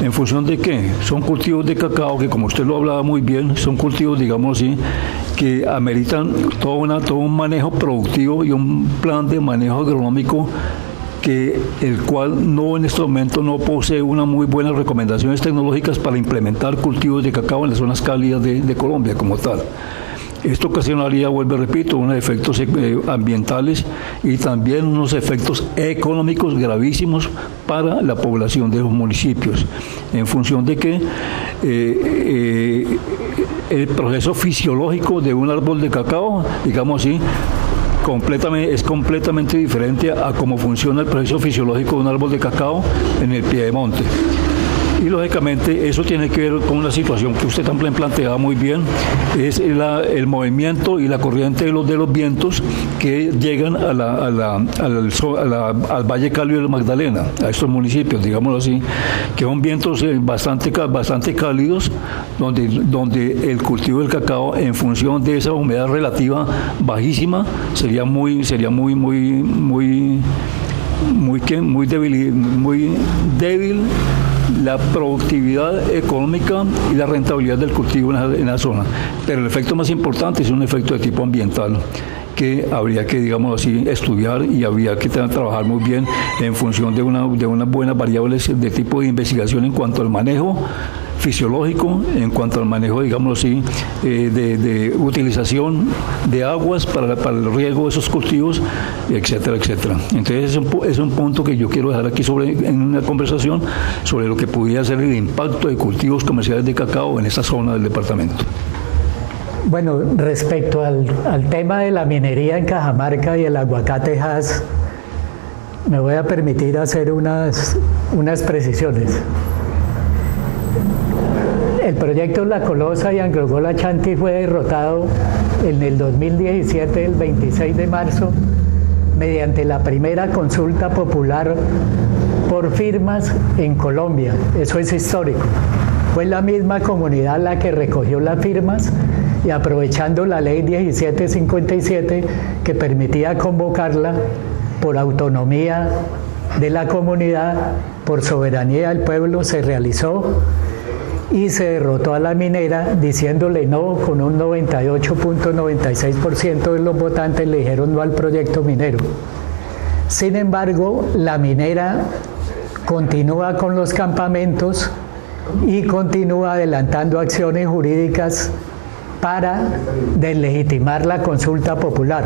¿En función de qué? Son cultivos de cacao que, como usted lo hablaba muy bien, son cultivos, digamos así, que ameritan todo un manejo productivo y un plan de manejo agronómico el cual no en este momento no posee unas muy buenas recomendaciones tecnológicas para implementar cultivos de cacao en las zonas cálidas de Colombia como tal. Esto ocasionaría, vuelvo y repito, unos efectos ambientales y también unos efectos económicos gravísimos para la población de los municipios, en función de que el proceso fisiológico de un árbol de cacao, digamos así, es completamente diferente a cómo funciona el proceso fisiológico de un árbol de cacao en el piedemonte. Y lógicamente eso tiene que ver con una situación que usted también planteaba muy bien, es el movimiento y la corriente de los vientos que llegan al Valle Cálido del Magdalena, a estos municipios, digámoslo así, que son vientos bastante cálidos, donde el cultivo del cacao, en función de esa humedad relativa bajísima, sería muy débil la productividad económica y la rentabilidad del cultivo en la zona. Pero el efecto más importante es un efecto de tipo ambiental que habría que, digamos así, estudiar y habría que trabajar muy bien en función de unas buenas variables de tipo de investigación en cuanto al manejo fisiológico, en cuanto al manejo, digamos así, de utilización de aguas para el riego de esos cultivos, etcétera, etcétera. Entonces es un punto que yo quiero dejar aquí en una conversación sobre lo que pudiera ser el impacto de cultivos comerciales de cacao en esta zona del departamento. Bueno, respecto al tema de la minería en Cajamarca y el aguacate Hass, me voy a permitir hacer unas precisiones. El proyecto La Colosa y Anglo-Gol Ashanti fue derrotado en el 2017, el 26 de marzo, mediante la primera consulta popular por firmas en Colombia. Eso es histórico. Fue la misma comunidad la que recogió las firmas y, aprovechando la ley 1757 que permitía convocarla por autonomía de la comunidad, por soberanía del pueblo, se realizó y se derrotó a la minera diciéndole no. Con un 98.96% de los votantes le dijeron no al proyecto minero. Sin embargo, la minera continúa con los campamentos y continúa adelantando acciones jurídicas para deslegitimar la consulta popular.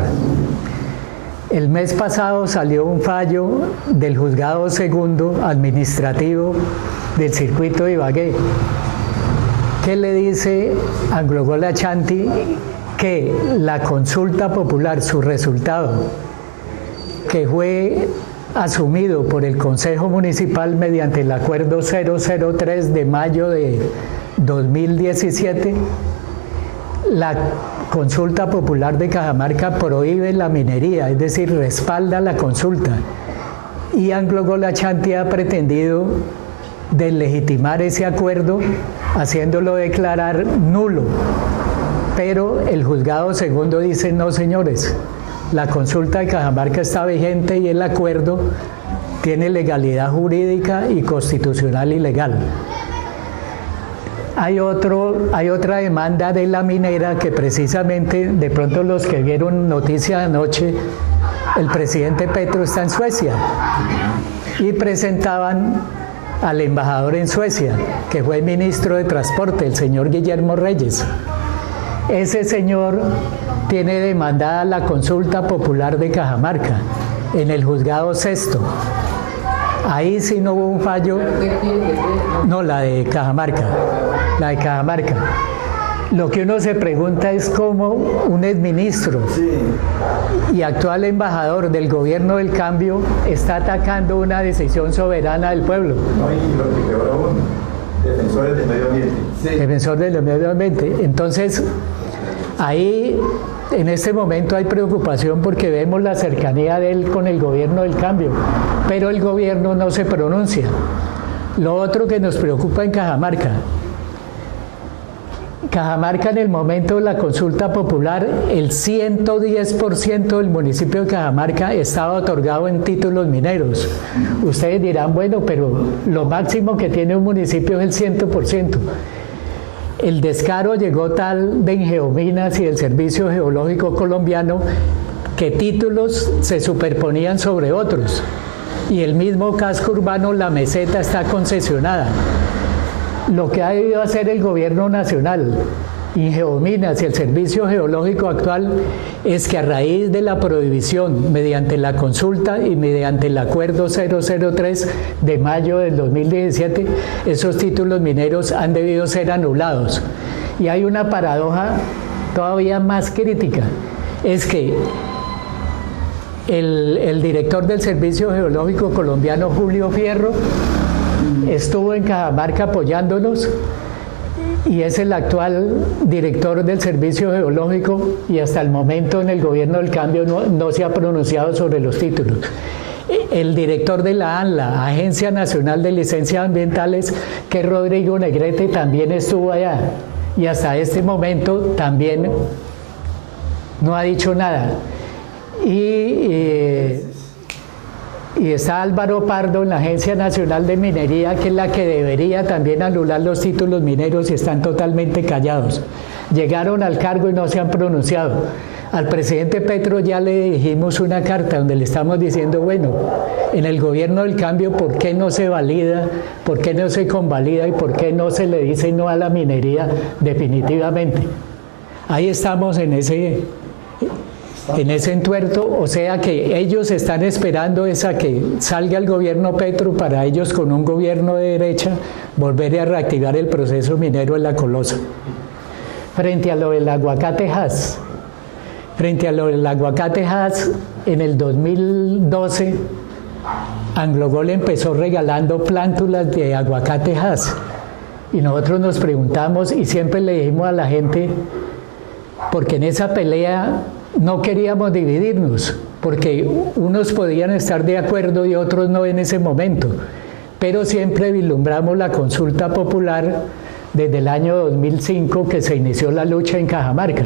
El mes pasado salió un fallo del Juzgado Segundo Administrativo del Circuito de Ibagué, que le dice a Anglo-Gol Ashanti que la consulta popular, su resultado, que fue asumido por el Consejo Municipal mediante el Acuerdo 003 de mayo de 2017, la consulta popular de Cajamarca prohíbe la minería, es decir, respalda la consulta. Y Anglo-Gol Ashanti ha pretendido deslegitimar ese acuerdo, haciéndolo declarar nulo. Pero el juzgado segundo dice, no señores, la consulta de Cajamarca está vigente y el acuerdo tiene legalidad jurídica y constitucional y legal. Hay otra demanda de la minera que precisamente, de pronto los que vieron noticias anoche, el presidente Petro está en Suecia y presentaban al embajador en Suecia, que fue ministro de Transporte, el señor Guillermo Reyes. Ese señor tiene demandada la consulta popular de Cajamarca en el juzgado sexto. Ahí sí no hubo un fallo. No, la de Cajamarca. La de Cajamarca. Lo que uno se pregunta es cómo un exministro y actual embajador del gobierno del cambio está atacando una decisión soberana del pueblo. No, y lo que peor aún, defensores del medio ambiente. Sí. Defensores del medio ambiente. Entonces, ahí en este momento hay preocupación porque vemos la cercanía de él con el gobierno del cambio, pero el gobierno no se pronuncia. Lo otro que nos preocupa en Cajamarca, en el momento de la consulta popular, el 110% del municipio de Cajamarca estaba otorgado en títulos mineros. Ustedes dirán, bueno, pero lo máximo que tiene un municipio es el 100%. El descaro llegó tal de Ingeominas y del Servicio Geológico Colombiano que títulos se superponían sobre otros. Y el mismo casco urbano, la meseta, está concesionada. Lo que ha debido hacer el gobierno nacional, Ingeominas y el Servicio Geológico actual, es que a raíz de la prohibición mediante la consulta y mediante el acuerdo 003 de mayo del 2017, esos títulos mineros han debido ser anulados. Y hay una paradoja todavía más crítica, es que el director del Servicio Geológico Colombiano, Julio Fierro, estuvo en Cajamarca apoyándonos y es el actual director del Servicio Geológico y hasta el momento en el gobierno del cambio no se ha pronunciado sobre los títulos. El director de la ANLA, Agencia Nacional de Licencias Ambientales, que es Rodrigo Negrete, también estuvo allá y hasta este momento también no ha dicho nada. Y está Álvaro Pardo en la Agencia Nacional de Minería, que es la que debería también anular los títulos mineros y están totalmente callados. Llegaron al cargo y no se han pronunciado. Al presidente Petro ya le dijimos una carta donde le estamos diciendo, bueno, en el gobierno del cambio, ¿por qué no se valida, por qué no se convalida y por qué no se le dice no a la minería definitivamente? Ahí estamos en ese entuerto, o sea que ellos están esperando es a que salga el gobierno Petro para ellos con un gobierno de derecha volver a reactivar el proceso minero en la Colosa. Frente a lo del aguacate Hass, en el 2012 Anglo-Gol empezó regalando plántulas de aguacate Hass y nosotros nos preguntamos y siempre le dijimos a la gente, porque en esa pelea no queríamos dividirnos, porque unos podían estar de acuerdo y otros no en ese momento, pero siempre vislumbramos la consulta popular desde el año 2005 que se inició la lucha en Cajamarca,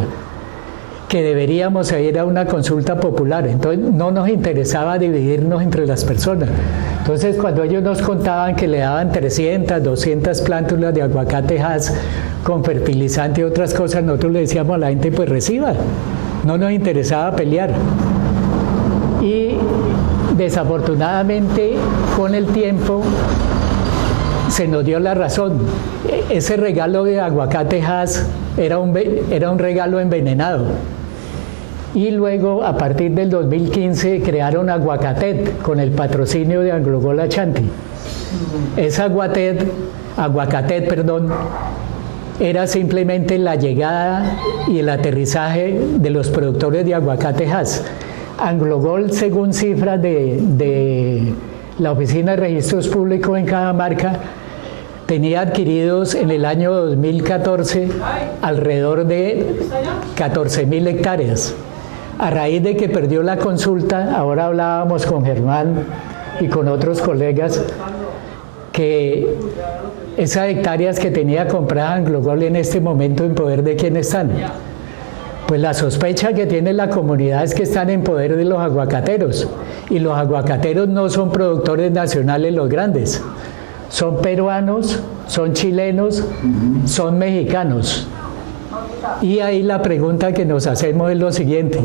que deberíamos ir a una consulta popular. Entonces no nos interesaba dividirnos entre las personas. Entonces cuando ellos nos contaban que le daban 300, 200 plántulas de aguacate Hass con fertilizante y otras cosas, nosotros le decíamos a la gente, pues reciba. No nos interesaba pelear. Y desafortunadamente con el tiempo se nos dio la razón. Ese regalo de aguacate Hass era un regalo envenenado. Y luego, a partir del 2015, crearon Aguacatet con el patrocinio de Anglo-Gol Ashanti. Esa Aguacatet, era simplemente la llegada y el aterrizaje de los productores de aguacate Hass. Anglo-Gol, según cifras de la Oficina de Registros Públicos en Cajamarca, tenía adquiridos en el año 2014 alrededor de 14.000 hectáreas. A raíz de que perdió la consulta, ahora hablábamos con Germán y con otros colegas, que esas hectáreas que tenía compradas Anglogol en este momento, ¿en poder de quién están? Pues la sospecha que tiene la comunidad es que están en poder de los aguacateros, y los aguacateros no son productores nacionales los grandes, son peruanos, son chilenos, son mexicanos. Y ahí la pregunta que nos hacemos es lo siguiente: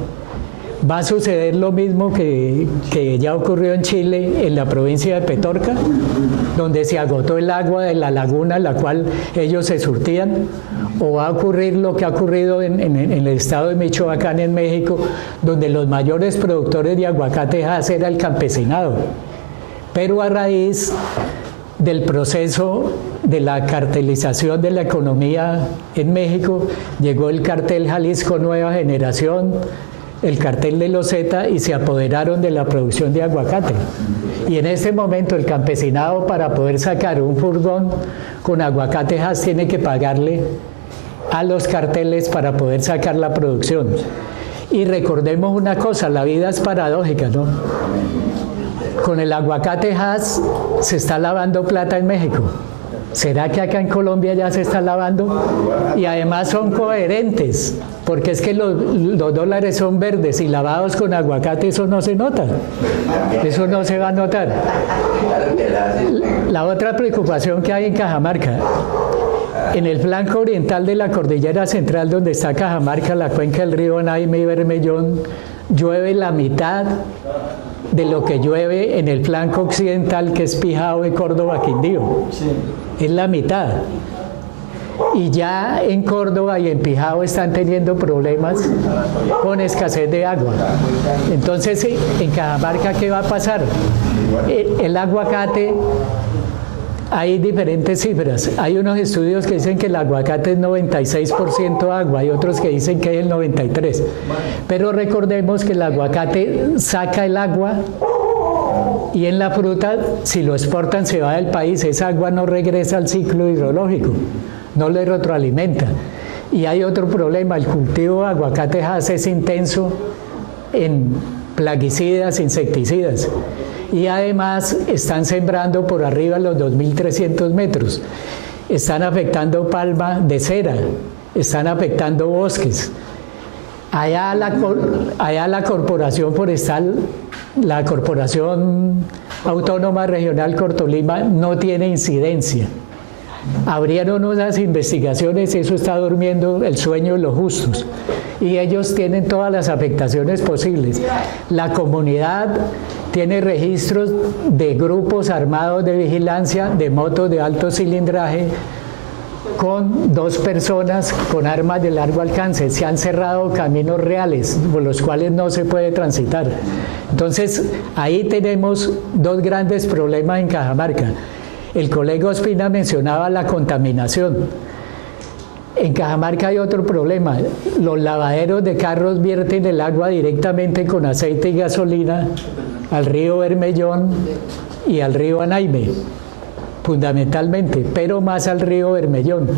¿va a suceder lo mismo que ya ocurrió en Chile, en la provincia de Petorca, donde se agotó el agua de la laguna en la cual ellos se surtían? ¿O va a ocurrir lo que ha ocurrido en el estado de Michoacán, en México, donde los mayores productores de aguacate era el campesinado? Pero a raíz del proceso de la cartelización de la economía en México, llegó el cartel Jalisco Nueva Generación, el cartel de los Zeta, y se apoderaron de la producción de aguacate. Y en este momento el campesinado, para poder sacar un furgón con aguacatejas, tiene que pagarle a los carteles para poder sacar la producción. Y recordemos una cosa, la vida es paradójica, ¿no? Con el aguacate Hass se está lavando plata en México. ¿Será que acá en Colombia ya se está lavando? Y además son coherentes, porque es que los dólares son verdes y lavados con aguacate, eso no se nota. Eso no se va a notar. La otra preocupación que hay en Cajamarca: en el flanco oriental de la cordillera central, donde está Cajamarca, la cuenca del río Naime y Bermellón, llueve la mitad de lo que llueve en el flanco occidental, que es Pijao y Córdoba, Quindío. Es la mitad. Y ya en Córdoba y en Pijao están teniendo problemas con escasez de agua. Entonces, en Cajamarca, ¿qué va a pasar? El aguacate, hay diferentes cifras. Hay unos estudios que dicen que el aguacate es 96% agua, y otros que dicen que es el 93%. Pero recordemos que el aguacate saca el agua, y en la fruta, si lo exportan, se va del país. Esa agua no regresa al ciclo hidrológico, no le retroalimenta. Y hay otro problema: el cultivo de aguacate Hass es intenso en plaguicidas, insecticidas. Y además están sembrando por arriba los 2.300 metros. Están afectando palma de cera, están afectando bosques. Allá la Corporación Forestal, la Corporación Autónoma Regional Cortolima, no tiene incidencia. Abrieron unas investigaciones, eso está durmiendo el sueño de los justos, y ellos tienen todas las afectaciones posibles. La comunidad tiene registros de grupos armados de vigilancia de motos de alto cilindraje con 2 personas con armas de largo alcance. Se han cerrado caminos reales por los cuales no se puede transitar. Entonces, ahí tenemos 2 grandes problemas en Cajamarca. El colega Ospina mencionaba la contaminación. En Cajamarca hay otro problema: los lavaderos de carros vierten el agua directamente con aceite y gasolina al río Bermellón y al río Anaime, fundamentalmente, pero más al río Bermellón.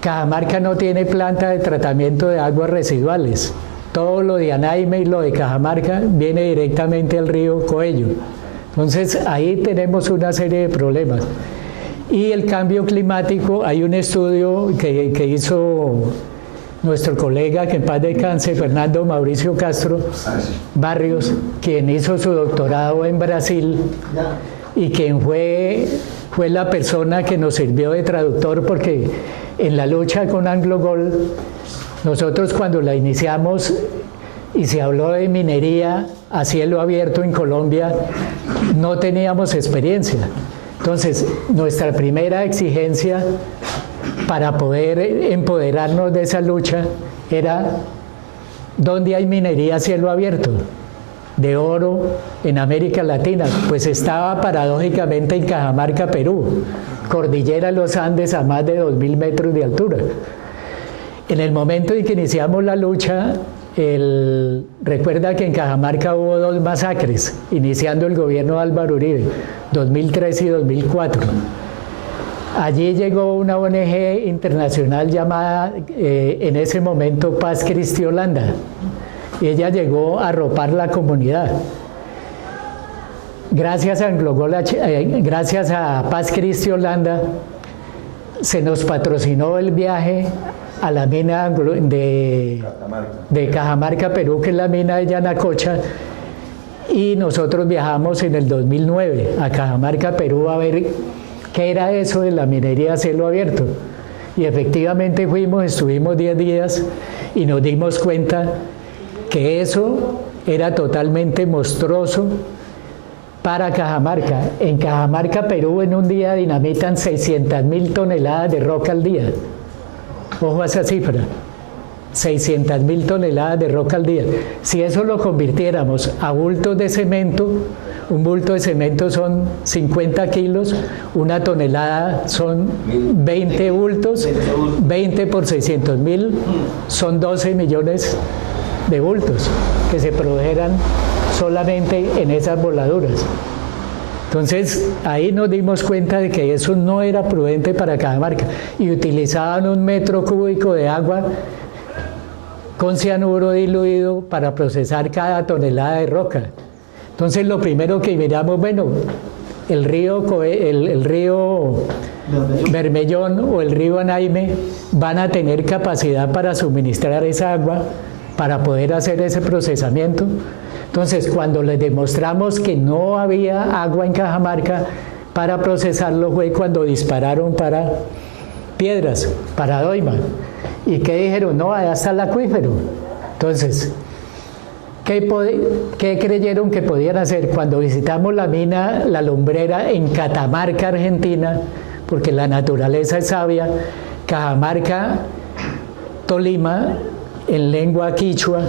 Cajamarca no tiene planta de tratamiento de aguas residuales. Todo lo de Anaime y lo de Cajamarca viene directamente al río Coello. Entonces, ahí tenemos una serie de problemas. Y el cambio climático, hay un estudio que hizo nuestro colega, que en paz descanse, Fernando Mauricio Castro Barrios, quien hizo su doctorado en Brasil y quien fue la persona que nos sirvió de traductor, porque en la lucha con Anglogol, nosotros cuando la iniciamos y se habló de minería a cielo abierto en Colombia, no teníamos experiencia. Entonces, nuestra primera exigencia para poder empoderarnos de esa lucha era: ¿dónde hay minería a cielo abierto de oro en América Latina? Pues estaba paradójicamente en Cajamarca, Perú, cordillera de los Andes a más de 2.000 metros de altura. En el momento en que iniciamos la lucha, recuerda que en Cajamarca hubo 2 masacres, iniciando el gobierno de Álvaro Uribe, 2003 y 2004. Allí llegó una ONG internacional llamada en ese momento Paz Christi Holanda, y ella llegó a arropar la comunidad. Gracias a Paz Christi Holanda se nos patrocinó el viaje a la mina de Cajamarca, Perú, que es la mina de Yanacocha, y nosotros viajamos en el 2009 a Cajamarca, Perú, a ver qué era eso de la minería a cielo abierto. Y efectivamente fuimos, estuvimos 10 días y nos dimos cuenta que eso era totalmente monstruoso para Cajamarca. En Cajamarca, Perú, en un día dinamitan 600.000 toneladas de roca al día. Ojo a esa cifra, 600.000 toneladas de roca al día. Si eso lo convirtiéramos a bultos de cemento, un bulto de cemento son 50 kilos, una tonelada son 20 bultos, 20 por 600.000 son 12 millones de bultos que se produjeran solamente en esas voladuras. Entonces ahí nos dimos cuenta de que eso no era prudente para Cajamarca, y utilizaban 1 metro cúbico de agua con cianuro diluido para procesar cada tonelada de roca. Entonces lo primero que miramos, bueno, el río Bermellón o el río Anaime van a tener capacidad para suministrar esa agua para poder hacer ese procesamiento. Entonces, cuando les demostramos que no había agua en Cajamarca para procesarlo, fue cuando dispararon para Piedras, para Doima. ¿Y qué dijeron? No, allá está el acuífero. Entonces, ¿qué creyeron que podían hacer? Cuando visitamos la mina La Lumbrera en Catamarca, Argentina, porque la naturaleza es sabia, Cajamarca, Tolima, en lengua quichua,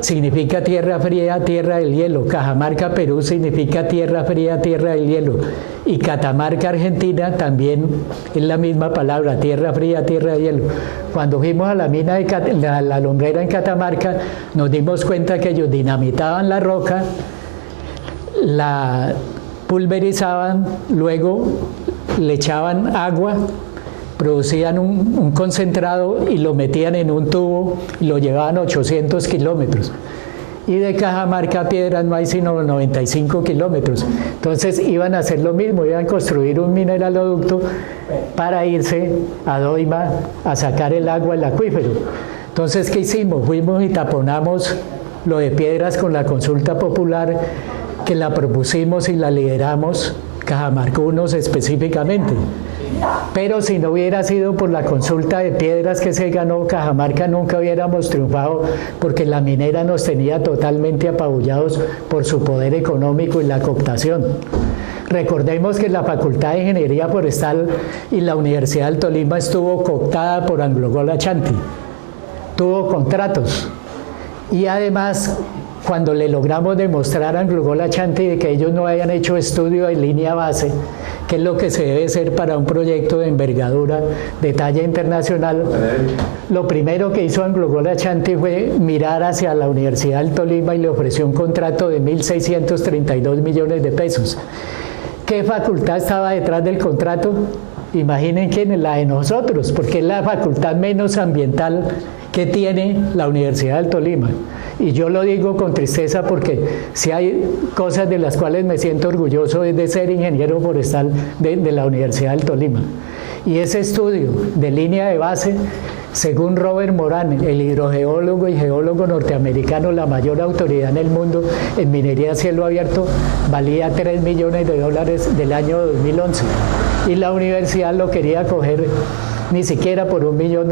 significa tierra fría, tierra del hielo. Cajamarca, Perú, significa tierra fría, tierra del hielo. Y Catamarca, Argentina, también es la misma palabra, tierra fría, tierra del hielo. Cuando fuimos a la mina de la Lumbrera en Catamarca, nos dimos cuenta que ellos dinamitaban la roca, la pulverizaban, luego le echaban agua, producían un concentrado y lo metían en un tubo y lo llevaban 800 kilómetros. Y de Cajamarca a Piedras no hay sino 95 kilómetros. Entonces iban a hacer lo mismo, iban a construir un mineraloducto para irse a Doima a sacar el agua del acuífero. Entonces, ¿qué hicimos? Fuimos y taponamos lo de Piedras con la consulta popular, que la propusimos y la lideramos cajamarcunos específicamente. Pero si no hubiera sido por la consulta de Piedras que se ganó, Cajamarca nunca hubiéramos triunfado, porque la minera nos tenía totalmente apabullados por su poder económico y la cooptación. Recordemos que la Facultad de Ingeniería Forestal y la Universidad del Tolima estuvo cooptada por Anglo Gold Ashanti, tuvo contratos, y además, cuando le logramos demostrar a Anglo Gold Ashanti de que ellos no habían hecho estudio de línea base, que es lo que se debe hacer para un proyecto de envergadura de talla internacional, lo primero que hizo Anglo Gold Ashanti fue mirar hacia la Universidad del Tolima y le ofreció un contrato de 1.632 millones de pesos. ¿Qué facultad estaba detrás del contrato? Imaginen quién es, la de nosotros, porque es la facultad menos ambiental que tiene la Universidad del Tolima. Y yo lo digo con tristeza, porque si hay cosas de las cuales me siento orgulloso es de ser ingeniero forestal de la Universidad del Tolima. Y ese estudio de línea de base, según Robert Moran, el hidrogeólogo y geólogo norteamericano, la mayor autoridad en el mundo en minería a cielo abierto, valía $3 millones del año 2011. Y la universidad lo quería coger ni siquiera por $1 millón,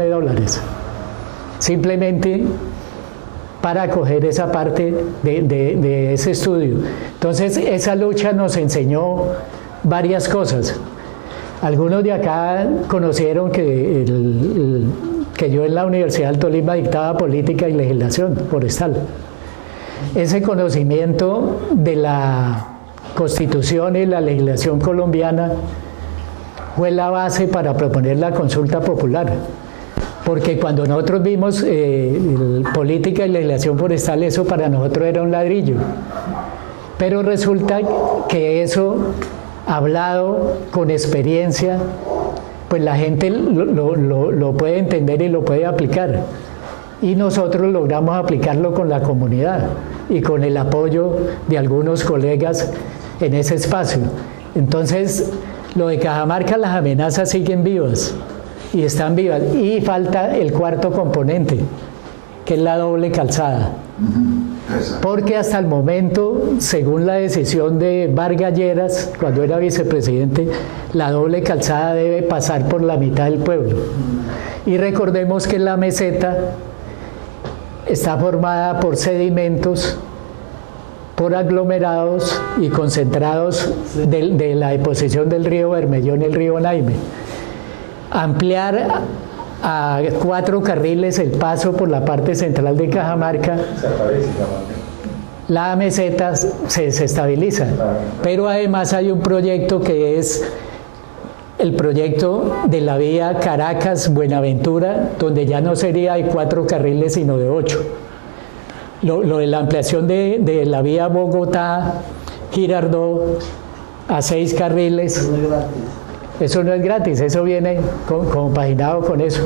simplemente para coger esa parte de ese estudio. Entonces, esa lucha nos enseñó varias cosas. Algunos de acá conocieron que yo en la Universidad del Tolima dictaba política y legislación forestal. Ese conocimiento de la Constitución y la legislación colombiana fue la base para proponer la consulta popular. Porque cuando nosotros vimos política y legislación forestal, eso para nosotros era un ladrillo. Pero resulta que eso hablado, con experiencia, pues la gente lo puede entender y lo puede aplicar. Y nosotros logramos aplicarlo con la comunidad y con el apoyo de algunos colegas en ese espacio. Entonces, lo de Cajamarca, las amenazas siguen vivas y están vivas. Y falta el cuarto componente, que es la doble calzada. Porque hasta el momento, según la decisión de Vargas Lleras, cuando era vicepresidente, la doble calzada debe pasar por la mitad del pueblo. Y recordemos que la meseta está formada por sedimentos, por aglomerados y concentrados de la deposición del río Bermellón y el río Naime. Ampliar a 4 carriles el paso por la parte central de Cajamarca, la meseta se estabiliza. Pero además hay un proyecto que es el proyecto de la vía Caracas-Buenaventura, donde ya no sería de 4 carriles, sino de 8. Lo de la ampliación de la vía Bogotá-Girardot a 6 carriles, eso no es gratis, eso viene compaginado con eso.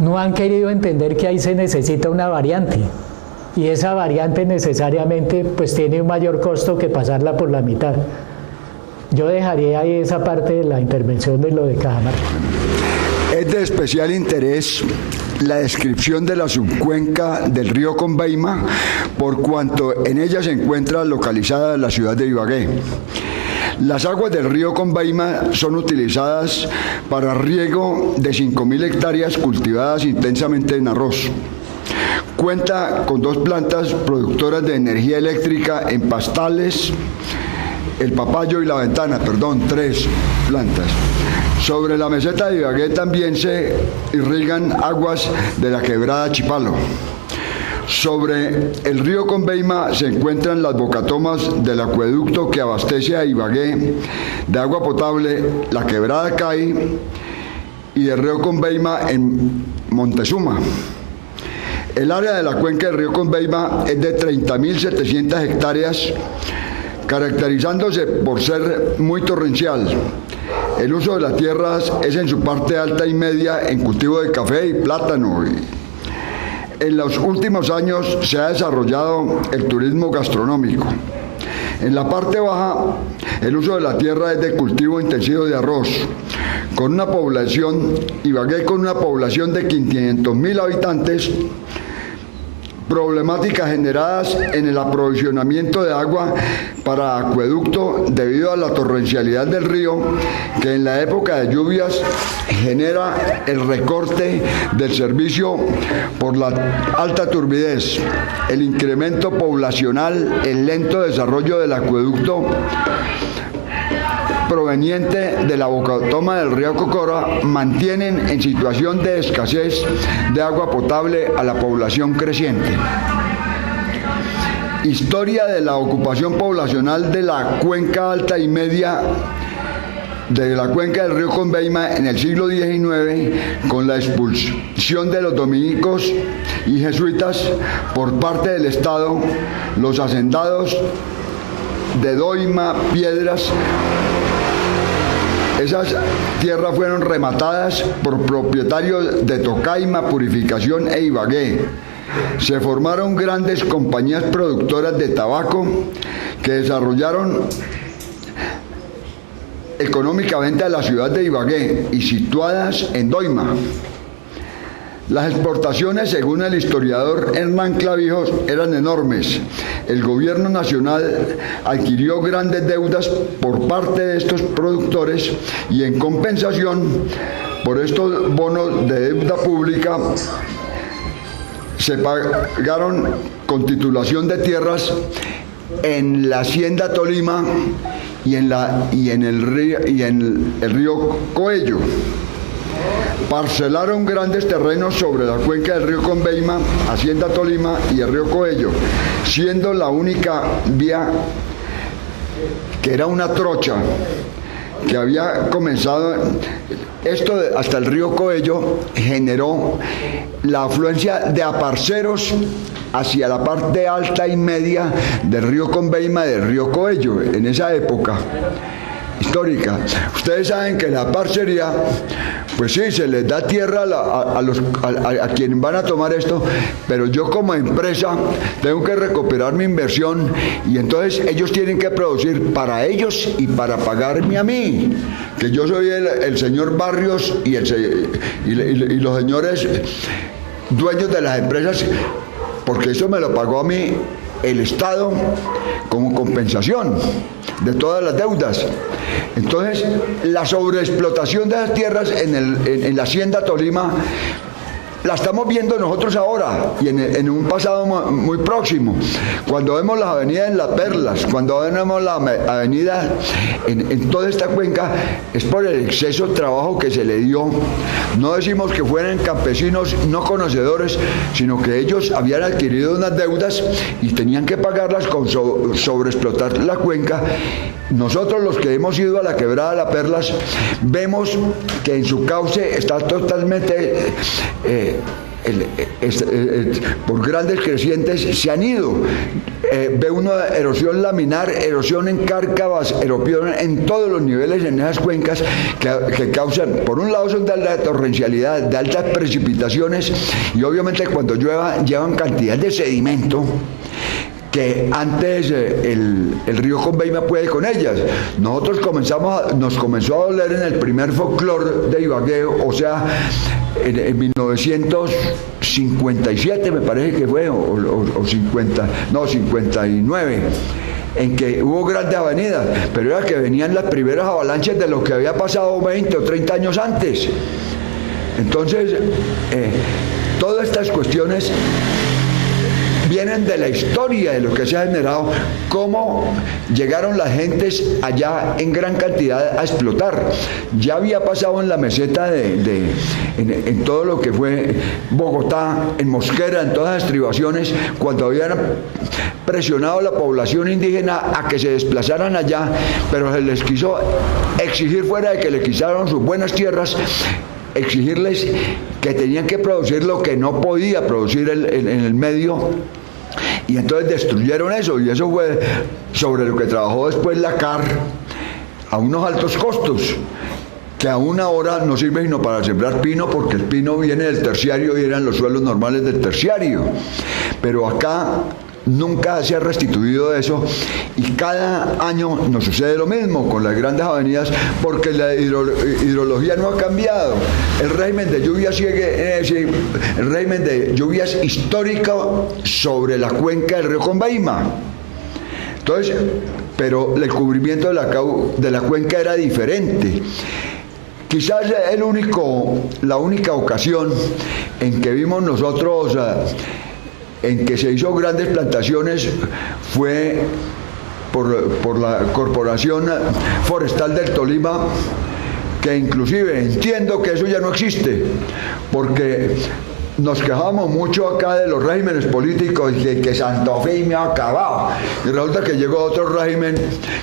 No han querido entender que ahí se necesita una variante, y esa variante necesariamente pues tiene un mayor costo que pasarla por la mitad. Yo dejaría ahí esa parte de la intervención de lo de Cajamarca. Es de especial interés la descripción de la subcuenca del río Conveima, por cuanto en ella se encuentra localizada la ciudad de Ibagué. Las aguas del río Conveima son utilizadas para riego de 5.000 hectáreas cultivadas intensamente en arroz. Cuenta con 2 plantas productoras de energía eléctrica en Pastales, El Papayo y La Ventana, 3 plantas. Sobre la meseta de Ibagué también se irrigan aguas de la quebrada Chipalo. Sobre el río Conveima se encuentran las bocatomas del acueducto que abastece a Ibagué de agua potable, la quebrada Cay y el río Conveima en Montezuma. El área de la cuenca del río Conveima es de 30.700 hectáreas, caracterizándose por ser muy torrencial. El uso de las tierras es en su parte alta y media en cultivo de café y plátano. En los últimos años se ha desarrollado el turismo gastronómico. En la parte baja, el uso de la tierra es de cultivo intensivo de arroz, con una población, Ibagué con una población de 500.000 habitantes, problemáticas generadas en el aprovisionamiento de agua para acueducto debido a la torrencialidad del río, que en la época de lluvias genera el recorte del servicio por la alta turbidez, el incremento poblacional, el lento desarrollo del acueducto proveniente de la bocatoma del río Cocora mantienen en situación de escasez de agua potable a la población creciente. Historia de la ocupación poblacional de la cuenca alta y media de la cuenca del río Conveima en el siglo XIX, con la expulsión de los dominicos y jesuitas por parte del Estado, los hacendados de Doima, Piedras. Esas tierras fueron rematadas por propietarios de Tocaima, Purificación e Ibagué. Se formaron grandes compañías productoras de tabaco que desarrollaron económicamente a la ciudad de Ibagué y situadas en Doima. Las exportaciones, según el historiador Hernán Clavijos, eran enormes. El gobierno nacional adquirió grandes deudas por parte de estos productores y en compensación por estos bonos de deuda pública se pagaron con titulación de tierras en la Hacienda Tolima y en el río Coello. Parcelaron grandes terrenos sobre la cuenca del río Conveima, Hacienda Tolima y el río Coello, siendo la única vía que era una trocha que había comenzado. Esto hasta el río Coello generó la afluencia de aparceros hacia la parte alta y media del río Conveima, del río Coello en esa época. histórica. Ustedes saben que la parcería, pues sí, se les da tierra a quienes van a tomar esto, pero yo como empresa tengo que recuperar mi inversión y entonces ellos tienen que producir para ellos y para pagarme a mí, que yo soy el señor Barrios y los señores dueños de las empresas, porque eso me lo pagó a mí el Estado como compensación de todas las deudas. Entonces, la sobreexplotación de las tierras en la Hacienda Tolima la estamos viendo nosotros ahora y en un pasado muy próximo. Cuando vemos las avenidas en Las Perlas, cuando vemos la avenida en toda esta cuenca, es por el exceso de trabajo que se le dio. No decimos que fueran campesinos no conocedores, sino que ellos habían adquirido unas deudas y tenían que pagarlas con sobreexplotar la cuenca. Nosotros, los que hemos ido a la quebrada de Las Perlas, vemos que en su cauce está totalmente por grandes crecientes se han ido. Ve una erosión laminar, erosión en cárcavas, erosión en todos los niveles en esas cuencas que causan, por un lado son de alta torrencialidad, de altas precipitaciones, y obviamente cuando llueva llevan cantidad de sedimento que antes el río Conveima puede con ellas. Nosotros nos comenzó a doler en el primer folclore de Ibagué, o sea, en 1957 me parece que fue, o 59, en que hubo grandes avenidas, pero era que venían las primeras avalanchas de lo que había pasado 20 o 30 años antes. Entonces, todas estas cuestiones vienen de la historia de lo que se ha generado, cómo llegaron las gentes allá en gran cantidad a explotar. Ya había pasado en la meseta en todo lo que fue Bogotá, en Mosquera, en todas las estribaciones, cuando habían presionado a la población indígena a que se desplazaran allá, pero se les quiso exigir, fuera de que le quitaron sus buenas tierras, exigirles que tenían que producir lo que no podía producir en el medio, y entonces destruyeron eso, y eso fue sobre lo que trabajó después la CAR a unos altos costos, que aún ahora no sirve sino para sembrar pino, porque el pino viene del terciario y eran los suelos normales del terciario, pero acá nunca se ha restituido eso, y cada año nos sucede lo mismo con las grandes avenidas, porque la hidrología no ha cambiado. El régimen de lluvias el régimen de lluvias histórico sobre la cuenca del río Conveima. Entonces, pero el cubrimiento de la cuenca era diferente. Quizás la única ocasión en que vimos nosotros en que se hizo grandes plantaciones fue por la Corporación Forestal del Tolima, que inclusive entiendo que eso ya no existe, porque nos quejamos mucho acá de los regímenes políticos, de que Santa Fe me ha acabado, y resulta que llegó otro régimen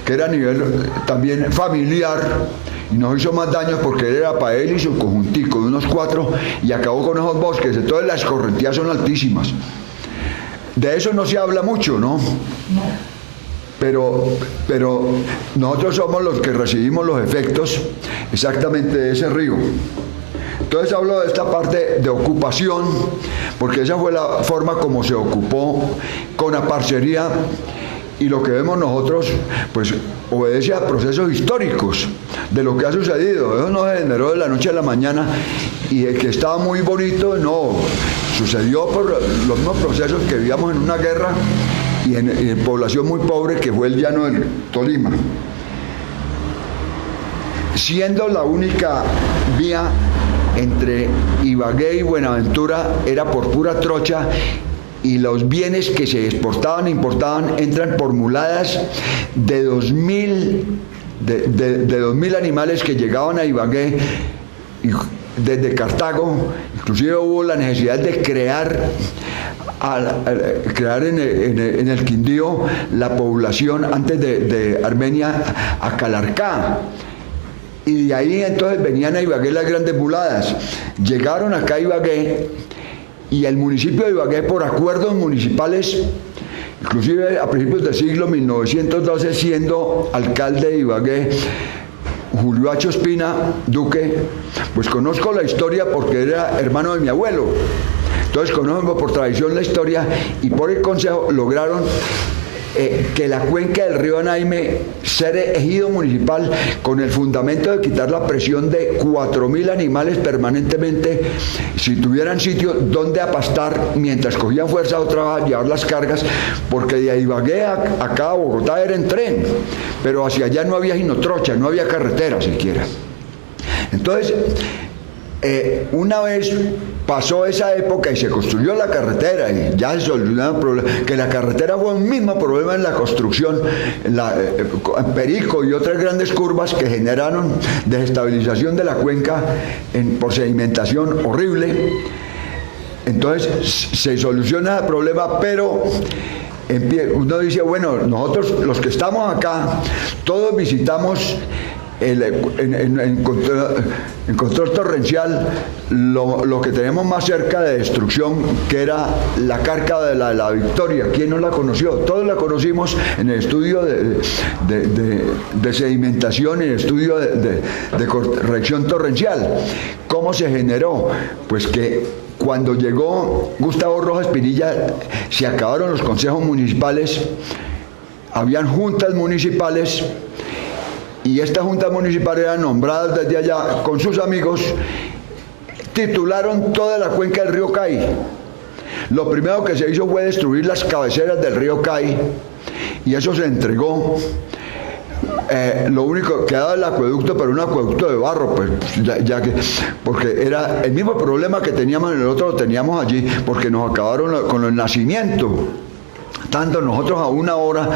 que era a nivel también familiar, y nos hizo más daños porque él era para él y su conjuntico de unos 4, y acabó con esos bosques. Entonces las escorrentías son altísimas. De eso no se habla mucho, ¿no? Pero nosotros somos los que recibimos los efectos exactamente de ese río. Entonces hablo de esta parte de ocupación, porque esa fue la forma como se ocupó con la parcería, y lo que vemos nosotros, pues, obedece a procesos históricos de lo que ha sucedido. Eso no se generó de la noche a la mañana, y el que estaba muy bonito, no, sucedió por los mismos procesos que vivíamos en una guerra y en población muy pobre que fue el llano del Tolima. Siendo la única vía entre Ibagué y Buenaventura era por pura trocha, y los bienes que se exportaban e importaban entran por muladas de 2.000 animales que llegaban a Ibagué desde Cartago. Inclusive hubo la necesidad de crear en el Quindío la población antes de Armenia a Calarcá. Y de ahí entonces venían a Ibagué las grandes muladas. Llegaron acá a Ibagué, y el municipio de Ibagué, por acuerdos municipales, inclusive a principios del siglo 1912, siendo alcalde de Ibagué Julio H. Ospina Duque, pues conozco la historia porque era hermano de mi abuelo. Entonces conozco por tradición la historia y por el consejo lograron que la cuenca del río Anaime ser ejido municipal con el fundamento de quitar la presión de 4.000 animales permanentemente, si tuvieran sitio donde apastar mientras cogían fuerza otra vez a llevar las cargas, porque de Ibagué acá a Bogotá era en tren, pero hacia allá no había ginotrocha, no había carretera siquiera. Entonces, una vez pasó esa época y se construyó la carretera y ya se solucionaron problemas, que la carretera fue un mismo problema en la construcción, Perico y otras grandes curvas que generaron desestabilización de la cuenca por sedimentación horrible. Entonces se soluciona el problema, pero uno dice, bueno, nosotros los que estamos acá, todos visitamos en control torrencial lo que tenemos más cerca de destrucción, que era la carca de la Victoria. ¿Quién no la conoció? Todos la conocimos en el estudio de sedimentación y el estudio de corrección torrencial. ¿Cómo se generó? Pues que cuando llegó Gustavo Rojas Pinilla se acabaron los consejos municipales, habían juntas municipales, y estas juntas municipales eran nombradas desde allá con sus amigos, titularon toda la cuenca del río Cay. Lo primero que se hizo fue destruir las cabeceras del río Cay, y eso se entregó. Lo único que daba el acueducto, pero un acueducto de barro, pues, porque era el mismo problema que teníamos en el otro, lo teníamos allí, porque nos acabaron con el nacimiento. Tanto nosotros a una hora,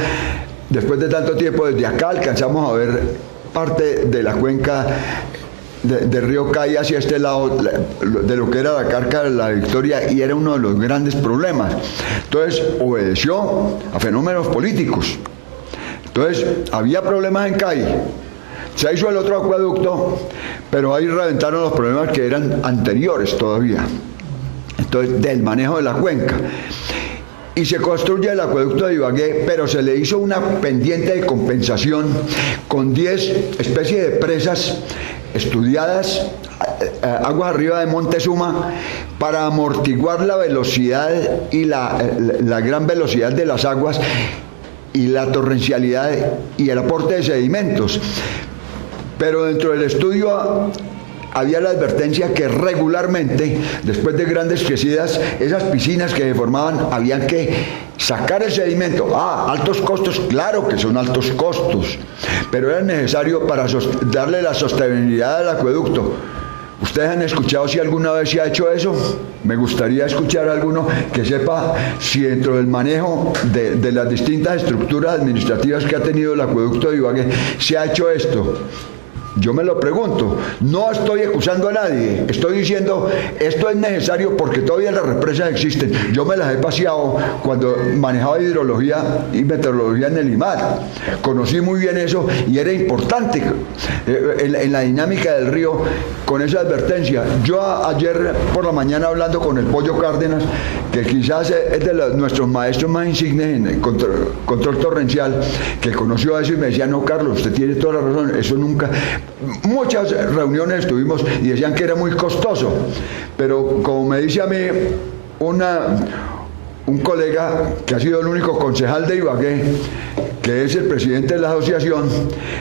después de tanto tiempo, desde acá alcanzamos a ver parte de la cuenca del río Cay hacia este lado, de lo que era la carca de la Victoria, y era uno de los grandes problemas. Entonces, obedeció a fenómenos políticos. Entonces, había problemas en Cay, se hizo el otro acueducto, pero ahí reventaron los problemas que eran anteriores todavía, entonces, del manejo de la cuenca. Y se construye el acueducto de Ibagué, pero se le hizo una pendiente de compensación con 10 especies de presas estudiadas aguas arriba de Montezuma para amortiguar la velocidad y la gran velocidad de las aguas y la torrencialidad y el aporte de sedimentos. Pero dentro del estudio había la advertencia que regularmente, después de grandes crecidas, esas piscinas que se formaban, habían que sacar el sedimento. Altos costos, claro que son altos costos, pero era necesario para darle la sostenibilidad al acueducto. ¿Ustedes han escuchado si alguna vez se ha hecho eso? Me gustaría escuchar a alguno que sepa si dentro del manejo de las distintas estructuras administrativas que ha tenido el acueducto de Ibagué se ha hecho esto. Yo me lo pregunto, no estoy acusando a nadie, estoy diciendo esto es necesario porque todavía las represas existen. Yo me las he paseado cuando manejaba hidrología y meteorología en el IMAT, conocí muy bien eso y era importante en la dinámica del río con esa advertencia. Yo ayer por la mañana hablando con el Pollo Cárdenas, que quizás es de nuestros maestros más insignes en control torrencial, que conoció eso y me decía, no Carlos, usted tiene toda la razón, eso nunca... Muchas reuniones estuvimos y decían que era muy costoso, pero como me dice a mí un colega que ha sido el único concejal de Ibagué, que es el presidente de la asociación,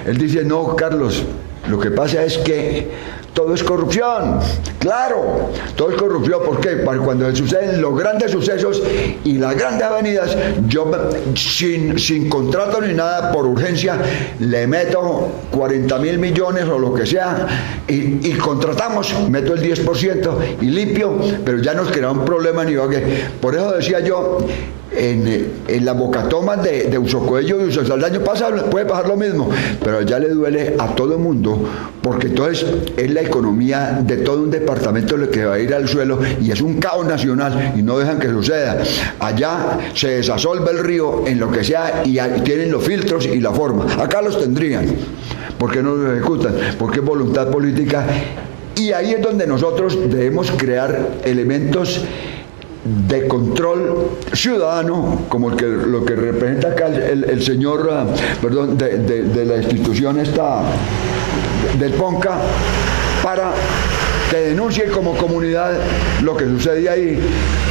él dice, no Carlos, lo que pasa es que todo es corrupción, claro, todo es corrupción. ¿Por qué? Para cuando suceden los grandes sucesos y las grandes avenidas, yo sin contrato ni nada, por urgencia, le meto 40.000 millones o lo que sea y contratamos, meto el 10% y limpio, pero ya nos crea un problema en Ibagué. Por eso decía yo, en las bocatomas de Usocoello y Uso Saldaño puede pasar lo mismo, pero ya le duele a todo el mundo, porque entonces es la economía de todo un departamento lo que va a ir al suelo y es un caos nacional y no dejan que suceda. Allá se desasolva el río en lo que sea y tienen los filtros y la forma. Acá los tendrían. ¿Por qué no los ejecutan? Porque es voluntad política y ahí es donde nosotros debemos crear elementos de control ciudadano, como lo que representa acá el señor, perdón, de la institución esta del PONCA, para que denuncie como comunidad lo que sucede ahí,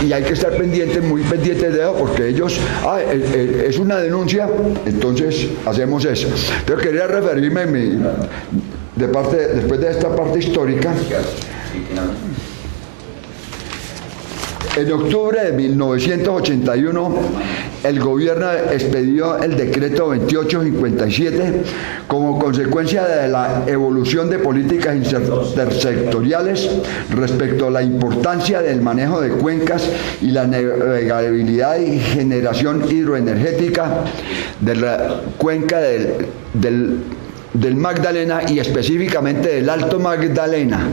y hay que estar pendientes, muy pendientes de eso, porque ellos, es una denuncia, entonces hacemos eso. Pero quería referirme después de esta parte histórica. En octubre de 1981, el gobierno expedió el decreto 2857 como consecuencia de la evolución de políticas intersectoriales respecto a la importancia del manejo de cuencas y la navegabilidad y generación hidroenergética de la cuenca del Magdalena y específicamente del Alto Magdalena,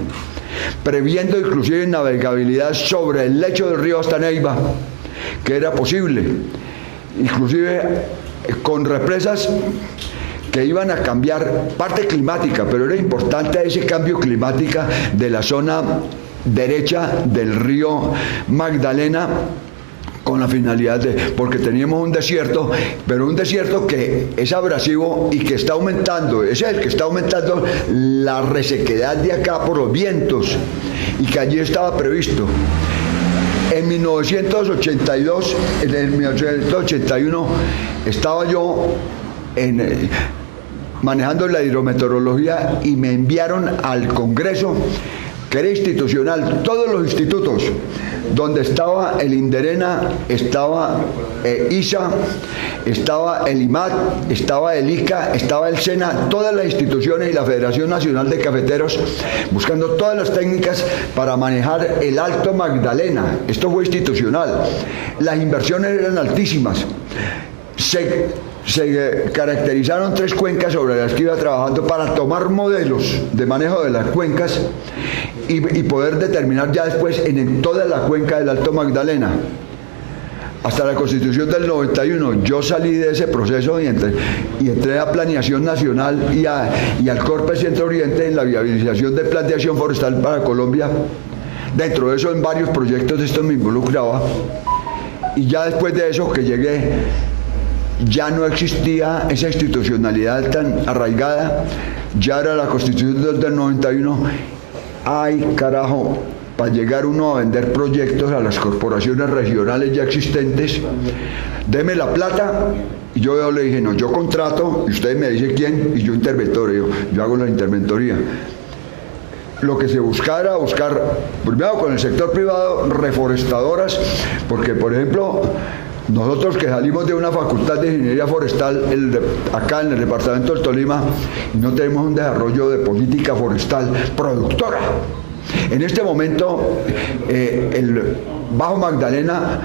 previendo inclusive navegabilidad sobre el lecho del río hasta Neiva, que era posible, inclusive con represas que iban a cambiar parte climática, pero era importante ese cambio climático de la zona derecha del río Magdalena, con la finalidad porque teníamos un desierto, pero un desierto que es abrasivo y que está aumentando, es el que está aumentando la resequedad de acá por los vientos, y que allí estaba previsto. En 1982, en 1981, estaba yo manejando la hidrometeorología y me enviaron al Congreso, que era institucional, todos los institutos, donde estaba el INDERENA, estaba ISA, estaba el IMAT, estaba el ICA, estaba el SENA, todas las instituciones y la Federación Nacional de Cafeteros, buscando todas las técnicas para manejar el Alto Magdalena. Esto fue institucional. Las inversiones eran altísimas. Se caracterizaron 3 cuencas sobre las que iba trabajando para tomar modelos de manejo de las cuencas y poder determinar ya después en toda la cuenca del Alto Magdalena. Hasta la Constitución del 91 yo salí de ese proceso y entré a Planeación Nacional y al CORPE Centro Oriente en la viabilización del Plan de Acción Forestal para Colombia. Dentro de eso, en varios proyectos de estos me involucraba, y ya después de eso que llegué, ya no existía esa institucionalidad tan arraigada, ya era la Constitución del 91. Ay, carajo, para llegar uno a vender proyectos a las corporaciones regionales ya existentes, deme la plata, y yo le dije, no, yo contrato, y usted me dice quién, y yo interventorio, yo hago la interventoría. Lo que se buscara, buscar, primero con el sector privado, reforestadoras, porque por ejemplo, nosotros que salimos de una facultad de ingeniería forestal acá en el departamento del Tolima, no tenemos un desarrollo de política forestal productora. En este momento, el Bajo Magdalena,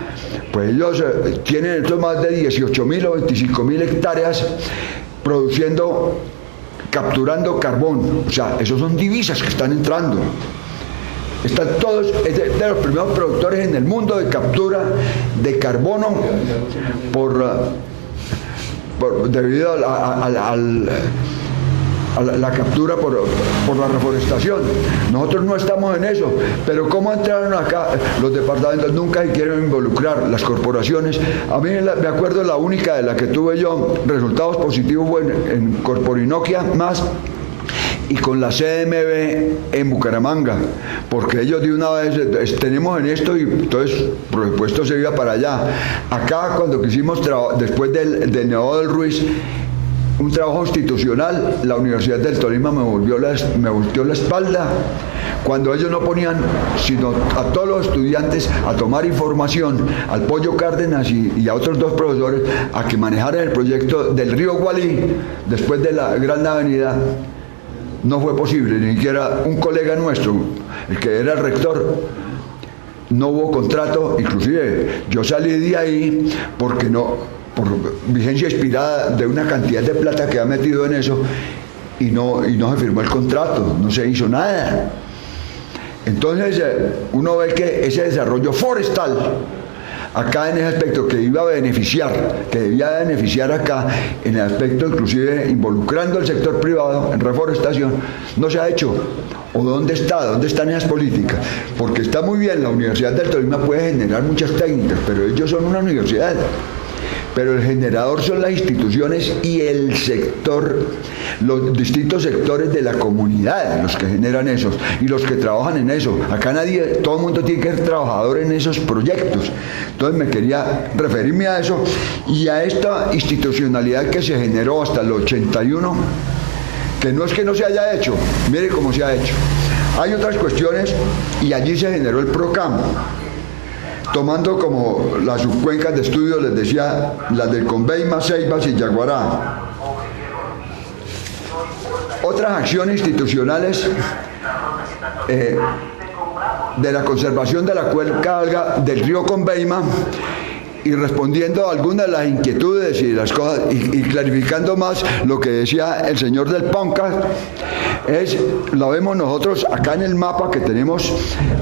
pues ellos tienen más de 18.000 o 25.000 hectáreas produciendo, capturando carbón. O sea, esos son divisas que están entrando. Están todos, es de los primeros productores en el mundo de captura de carbono debido a la captura por la reforestación. Nosotros no estamos en eso, pero ¿cómo entraron acá los departamentos? Nunca se quieren involucrar las corporaciones. A mí me acuerdo la única de la que tuve yo resultados positivos fue en Corporinoquia más, y con la CMB en Bucaramanga, porque ellos de una vez tenemos en esto, y entonces por supuesto se iba para allá. Acá cuando quisimos, después del Nevado del Ruiz, un trabajo institucional, la Universidad del Tolima me volteó la espalda, cuando ellos no ponían sino a todos los estudiantes a tomar información, al Pollo Cárdenas y a otros 2 profesores, a que manejaran el proyecto del río Gualí, después de la Gran Avenida. No fue posible, ni siquiera un colega nuestro, el que era el rector, no hubo contrato. Inclusive yo salí de ahí por vigencia expirada de una cantidad de plata que ha metido en eso, y no se firmó el contrato, no se hizo nada. Entonces uno ve que ese desarrollo forestal acá en ese aspecto, que iba a beneficiar, que debía beneficiar acá, en el aspecto inclusive involucrando al sector privado en reforestación, no se ha hecho. ¿O dónde están esas políticas? Porque está muy bien, la Universidad del Tolima puede generar muchas técnicas, pero ellos son una universidad. Pero el generador son las instituciones y el sector, los distintos sectores de la comunidad, los que generan esos y los que trabajan en eso. Acá todo el mundo tiene que ser trabajador en esos proyectos. Entonces me quería referirme a eso y a esta institucionalidad que se generó hasta el 81, que no es que no se haya hecho, mire cómo se ha hecho. Hay otras cuestiones y allí se generó el PROCAM, tomando como las subcuencas de estudio, les decía, las del Conveima, Ceibas y Yaguará. Otras acciones institucionales de la conservación de la cuenca del río Conveima, y respondiendo a algunas de las inquietudes y las cosas, y clarificando más lo que decía el señor del Ponca, lo vemos nosotros acá en el mapa que tenemos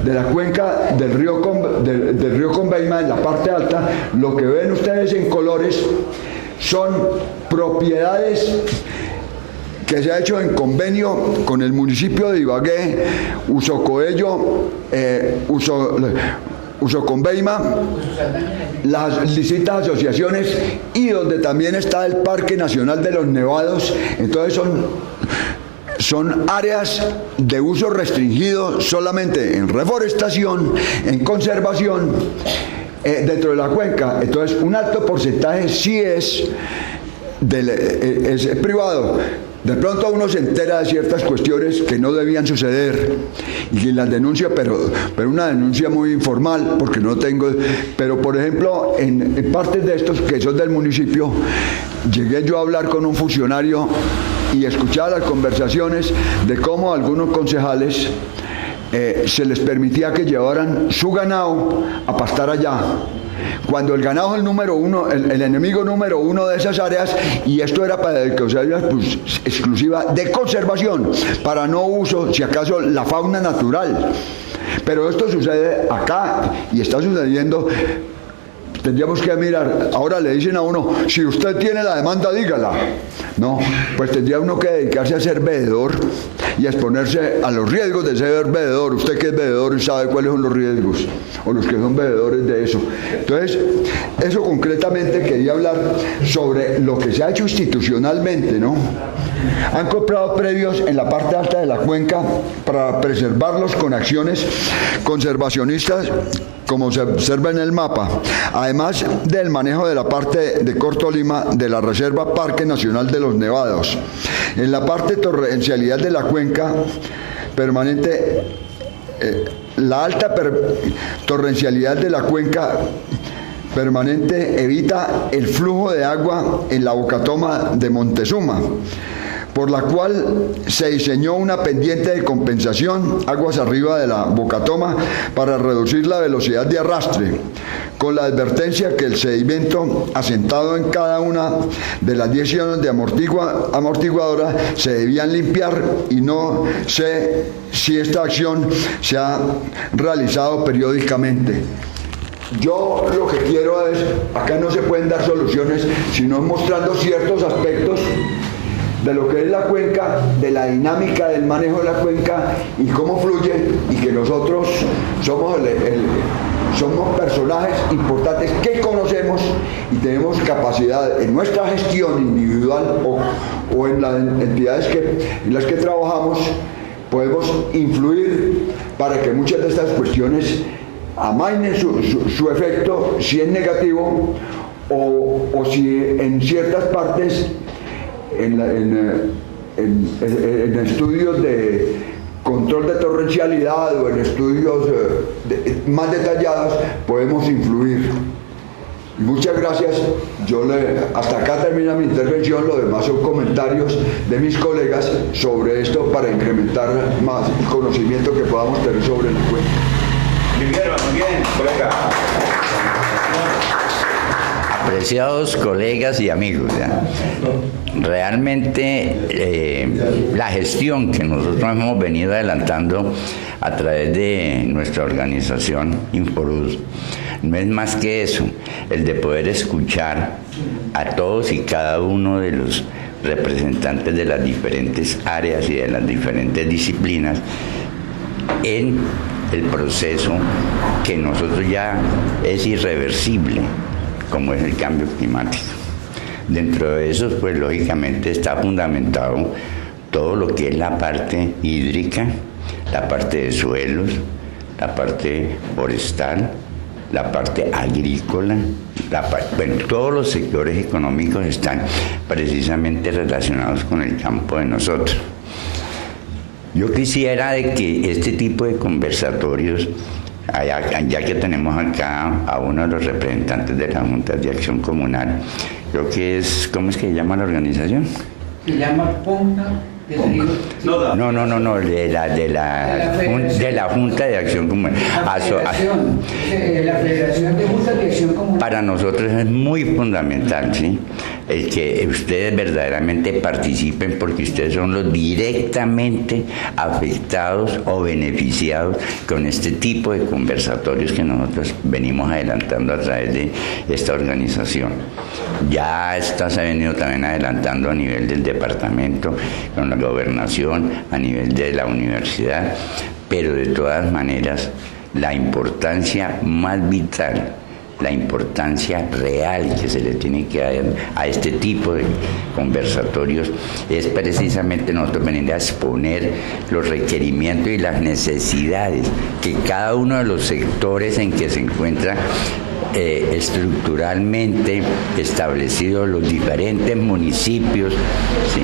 de la cuenca del río Conveima en la parte alta. Lo que ven ustedes en colores son propiedades que se ha hecho en convenio con el municipio de Ibagué, Usocoello, Usoconveima, las distintas asociaciones, y donde también está el Parque Nacional de los Nevados. Entonces son áreas de uso restringido solamente en reforestación, en conservación, dentro de la cuenca. Entonces un alto porcentaje sí es privado. De pronto uno se entera de ciertas cuestiones que no debían suceder y las denuncia, pero una denuncia muy informal, porque no tengo. Pero por ejemplo, en partes de estos que son del municipio, llegué yo a hablar con un funcionario y escuchar las conversaciones de cómo a algunos concejales se les permitía que llevaran su ganado a pastar allá, cuando el ganado es el número uno, el enemigo número uno de esas áreas, y esto era para pues, exclusiva de conservación, para no uso, si acaso, la fauna natural. Pero esto sucede acá y está sucediendo. Tendríamos que mirar. Ahora le dicen a uno, si usted tiene la demanda, dígala. No, pues tendría uno que dedicarse a ser veedor y a exponerse a los riesgos de ser veedor. Usted que es veedor sabe cuáles son los riesgos, o los que son veedores de eso. Entonces, eso concretamente quería hablar sobre lo que se ha hecho institucionalmente, ¿no? Han comprado predios en la parte alta de la cuenca para preservarlos con acciones conservacionistas, como se observa en el mapa, además del manejo de la parte de Cortolima de la Reserva Parque Nacional de los Nevados. En la parte torrencialidad de la cuenca permanente, la alta torrencialidad de la cuenca permanente evita el flujo de agua en la bocatoma de Montezuma, por la cual se diseñó una pendiente de compensación aguas arriba de la bocatoma para reducir la velocidad de arrastre, con la advertencia que el sedimento asentado en cada una de las 10 iones de amortiguadora se debían limpiar, y no sé si esta acción se ha realizado periódicamente. Yo lo que quiero es, acá no se pueden dar soluciones, sino mostrando ciertos aspectos de lo que es la cuenca, de la dinámica del manejo de la cuenca y cómo fluye, y que nosotros somos personajes importantes que conocemos y tenemos capacidad en nuestra gestión individual o en las entidades en las que trabajamos, podemos influir para que muchas de estas cuestiones amainen su efecto, si es negativo o si en ciertas partes en estudios de control de torrencialidad o en estudios más detallados podemos influir. Muchas gracias. Hasta acá termina mi intervención. Lo demás son comentarios de mis colegas sobre esto para incrementar más el conocimiento que podamos tener sobre la cuenca. Muy bien, colega. Apreciados colegas y amigos, realmente la gestión que nosotros hemos venido adelantando a través de nuestra organización Inforud, no es más que eso, el de poder escuchar a todos y cada uno de los representantes de las diferentes áreas y de las diferentes disciplinas en el proceso que nosotros ya es irreversible, como es el cambio climático. Dentro de eso, pues lógicamente está fundamentado todo lo que es la parte hídrica, la parte de suelos, la parte forestal, la parte agrícola, todos los sectores económicos están precisamente relacionados con el campo de nosotros. Yo quisiera de que este tipo de conversatorios, ya que tenemos acá a uno de los representantes de la Junta de Acción Comunal, creo que es, ¿cómo es que se llama la organización? Se llama Punta del Río. No, de la Junta de Acción Comunal. La Federación de Juntas de Acción Comunal. Para nosotros es muy fundamental, ¿sí?, el que ustedes verdaderamente participen, porque ustedes son los directamente afectados o beneficiados con este tipo de conversatorios que nosotros venimos adelantando a través de esta organización. Ya esto se ha venido también adelantando a nivel del departamento, con la gobernación, a nivel de la universidad, pero de todas maneras la importancia más vital, la importancia real que se le tiene que dar a este tipo de conversatorios es precisamente nosotros venir a exponer los requerimientos y las necesidades que cada uno de los sectores en que se encuentra estructuralmente establecidos, los diferentes municipios, ¿sí?,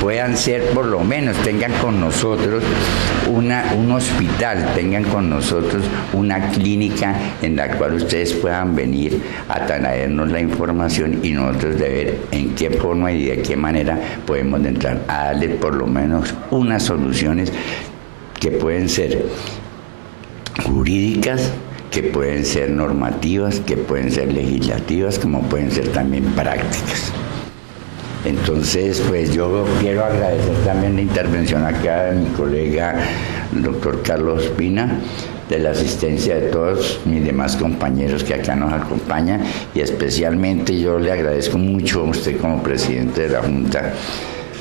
puedan ser, por lo menos tengan con nosotros un hospital, tengan con nosotros una clínica en la cual ustedes puedan venir a traernos la información y nosotros de ver en qué forma y de qué manera podemos entrar a darle por lo menos unas soluciones que pueden ser jurídicas, que pueden ser normativas, que pueden ser legislativas, como pueden ser también prácticas. Entonces, pues yo quiero agradecer también la intervención acá de mi colega, el doctor Carlos Ospina, de la asistencia de todos mis demás compañeros que acá nos acompañan, y especialmente yo le agradezco mucho a usted como presidente de la Junta,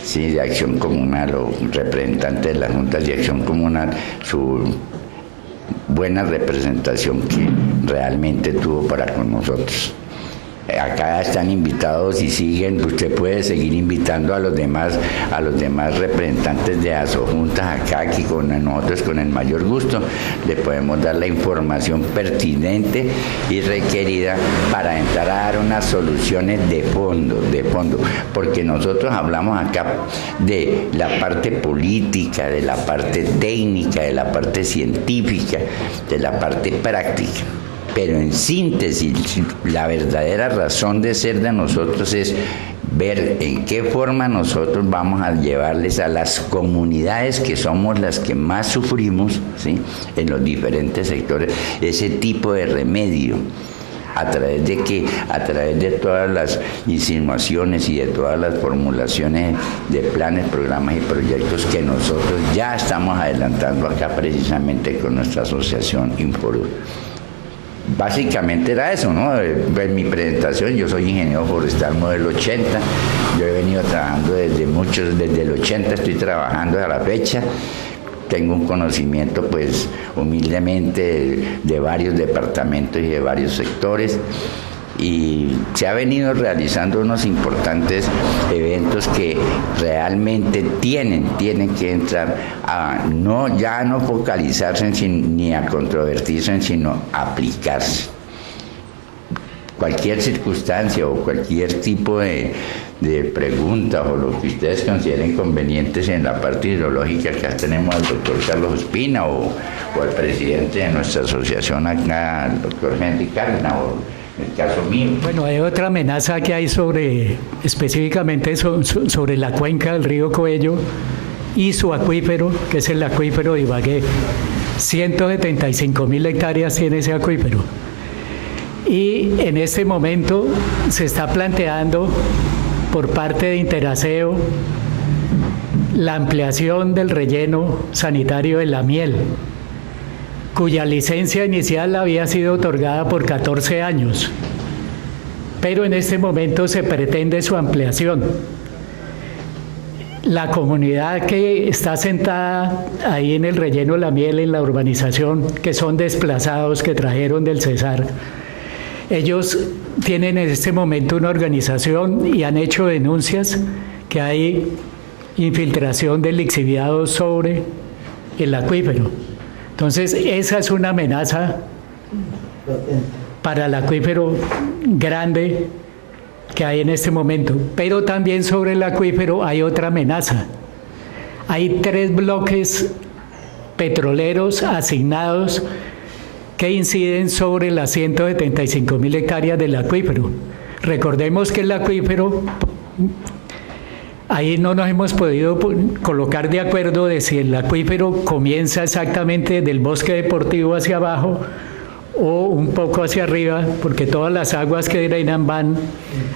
sí, de Acción Comunal, o representante de las Juntas de Acción Comunal, su buena representación que realmente tuvo para con nosotros. Acá están invitados y siguen, usted puede seguir invitando a los demás representantes de asojuntas acá, que con nosotros con el mayor gusto le podemos dar la información pertinente y requerida para entrar a dar unas soluciones de fondo, porque nosotros hablamos acá de la parte política, de la parte técnica, de la parte científica, de la parte práctica. Pero en síntesis, la verdadera razón de ser de nosotros es ver en qué forma nosotros vamos a llevarles a las comunidades que somos las que más sufrimos, ¿sí?, en los diferentes sectores, ese tipo de remedio. ¿A través de qué? A través de todas las insinuaciones y de todas las formulaciones de planes, programas y proyectos que nosotros ya estamos adelantando acá precisamente con nuestra asociación Inforud. Básicamente era eso, ¿no? En mi presentación, yo soy ingeniero forestal modelo 80, yo he venido trabajando desde el 80 estoy trabajando a la fecha. Tengo un conocimiento, pues, humildemente de varios departamentos y de varios sectores, y se ha venido realizando unos importantes eventos que realmente tienen que entrar a no focalizarse ni a controvertirse, sino a aplicarse. Cualquier circunstancia o cualquier tipo de preguntas o lo que ustedes consideren convenientes en la parte hidrológica, acá tenemos al doctor Carlos Ospina o al presidente de nuestra asociación acá, el doctor Henry Cárdenas, o el caso mío. Bueno, hay otra amenaza que hay específicamente sobre la cuenca del río Coello y su acuífero, que es el acuífero de Ibagué. 175.000 hectáreas tiene ese acuífero. Y en este momento se está planteando por parte de Interaseo la ampliación del relleno sanitario de La Miel. cuya licencia inicial había sido otorgada por 14 años, pero en este momento se pretende su ampliación. La comunidad que está sentada ahí en el relleno La Miel, en la urbanización, que son desplazados que trajeron del Cesar, ellos tienen en este momento una organización y han hecho denuncias que hay infiltración de lixiviados sobre el acuífero. Entonces, esa es una amenaza para el acuífero grande que hay en este momento. Pero también sobre el acuífero hay otra amenaza. Hay 3 bloques petroleros asignados que inciden sobre las 175.000 hectáreas del acuífero. Recordemos que el acuífero, ahí no nos hemos podido colocar de acuerdo de si el acuífero comienza exactamente del bosque deportivo hacia abajo o un poco hacia arriba, porque todas las aguas que drenan van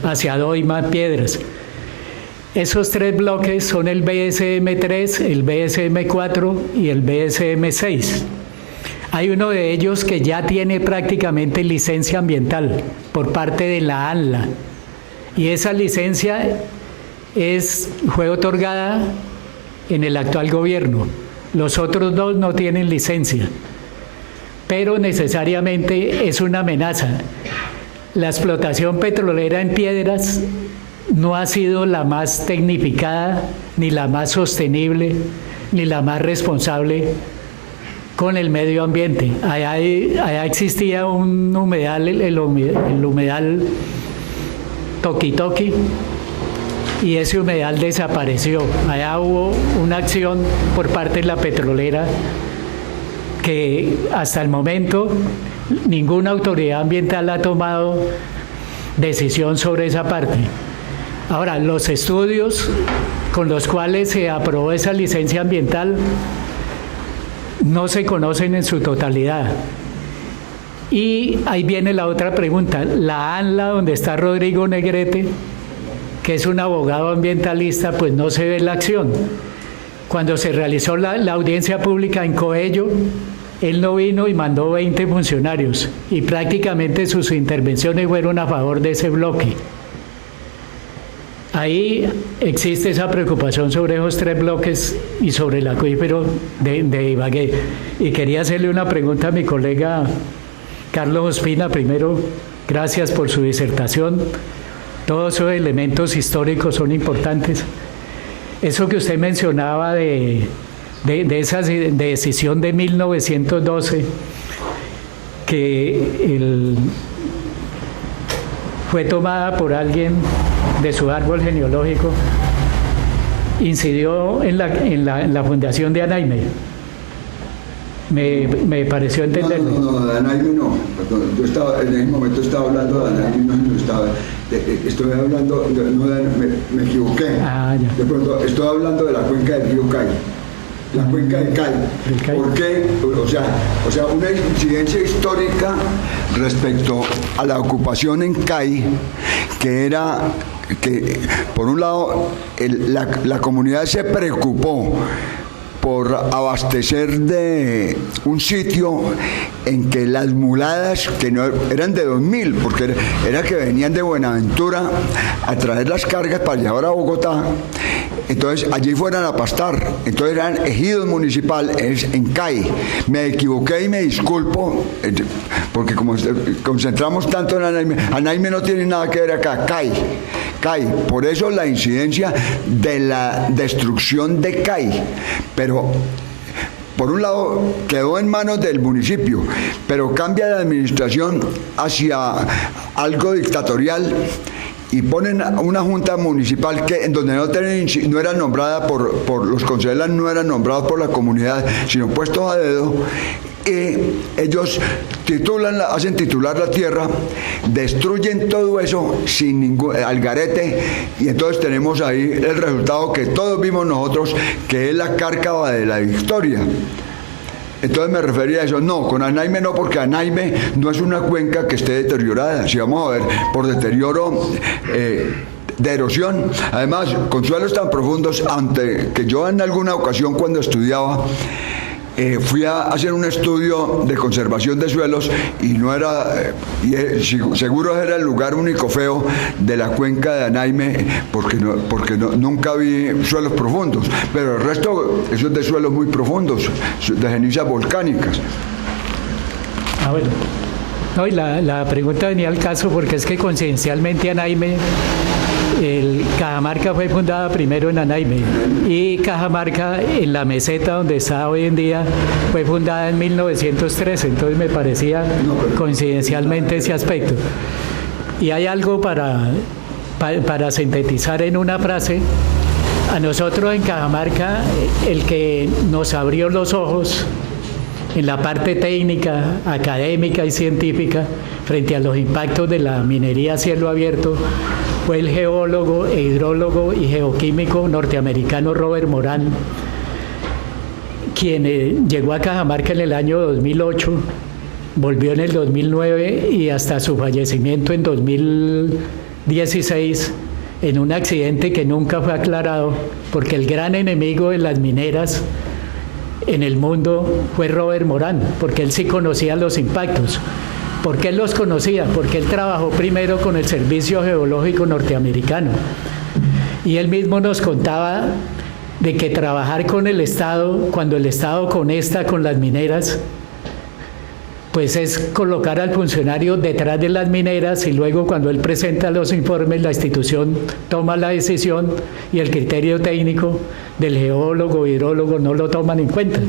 hacia Doima, Piedras. Esos 3 bloques son el BSM-3, el BSM-4 y el BSM-6. Hay uno de ellos que ya tiene prácticamente licencia ambiental por parte de la ANLA, y esa licencia fue otorgada en el actual gobierno. Los otros 2 no tienen licencia, pero necesariamente es una amenaza. La explotación petrolera en Piedras no ha sido la más tecnificada, ni la más sostenible, ni la más responsable con el medio ambiente. Allá existía un humedal, el humedal Toqui Toqui, y ese humedal desapareció. Allá hubo una acción por parte de la petrolera que hasta el momento ninguna autoridad ambiental ha tomado decisión sobre esa parte. Ahora, los estudios con los cuales se aprobó esa licencia ambiental no se conocen en su totalidad. Y ahí viene la otra pregunta. La ANLA, donde está Rodrigo Negrete, que es un abogado ambientalista, pues no se ve la acción. Cuando se realizó la audiencia pública en Coello, él no vino y mandó 20 funcionarios, y prácticamente sus intervenciones fueron a favor de ese bloque. Ahí existe esa preocupación sobre esos 3 bloques y sobre el acuífero de Ibagué. Y quería hacerle una pregunta a mi colega Carlos Ospina. Primero, gracias por su disertación. Todos esos elementos históricos son importantes. Eso que usted mencionaba de esa decisión de 1912, que fue tomada por alguien de su árbol genealógico, incidió en la fundación de Anaime. Me pareció entenderlo. No, de Anaime no. Yo estaba, en ese momento estaba hablando de Anaime, no estaba. Estoy hablando, me equivoqué. Ah, ya. De pronto, estoy hablando de la cuenca del río Cay. La cuenca de Cay. ¿Por qué? O sea, una incidencia histórica respecto a la ocupación en Cay, que era que, por un lado, la comunidad se preocupó por abastecer de un sitio en que las muladas, que no eran de 2.000, porque era que venían de Buenaventura a traer las cargas para llevar a Bogotá, entonces allí fueran a pastar. Entonces eran ejidos municipales en Cay. Me equivoqué y me disculpo, porque como concentramos tanto en Anaime, Anaime no tiene nada que ver acá, Cay. Por eso la incidencia de la destrucción de Cay. Pero por un lado quedó en manos del municipio, pero cambia de administración hacia algo dictatorial y ponen una junta municipal que en donde no era nombrada por los concejales, no eran nombrados por la comunidad, sino puestos a dedo. Y ellos hacen titular la tierra, destruyen todo eso sin ningún algarete, y entonces tenemos ahí el resultado que todos vimos nosotros, que es la cárcava de la victoria. Entonces me refería a eso. No, con Anaime no, porque Anaime no es una cuenca que esté deteriorada. Si vamos a ver por deterioro de erosión, además con suelos tan profundos, ante que yo en alguna ocasión cuando estudiaba fui a hacer un estudio de conservación de suelos y no era, seguro era el lugar único feo de la cuenca de Anaime, porque nunca vi suelos profundos, pero el resto eso es de suelos muy profundos, de cenizas volcánicas. Bueno. No, y la pregunta venía al caso porque es que coincidencialmente Anaime, Cajamarca fue fundada primero en Anaime y Cajamarca, en la meseta donde está hoy en día, fue fundada en 1913, entonces me parecía coincidencialmente ese aspecto. Y hay algo para sintetizar en una frase. A nosotros en Cajamarca, el que nos abrió los ojos en la parte técnica, académica y científica frente a los impactos de la minería a cielo abierto fue el geólogo, hidrólogo y geoquímico norteamericano Robert Moran, quien llegó a Cajamarca en el año 2008, volvió en el 2009 y hasta su fallecimiento en 2016 en un accidente que nunca fue aclarado, porque el gran enemigo de las mineras en el mundo fue Robert Moran, porque él sí conocía los impactos. ¿Por qué él los conocía? Porque él trabajó primero con el Servicio Geológico Norteamericano y él mismo nos contaba de que trabajar con el Estado, cuando el Estado conecta con las mineras, pues es colocar al funcionario detrás de las mineras y luego cuando él presenta los informes, la institución toma la decisión y el criterio técnico del geólogo, hidrólogo no lo toman en cuenta.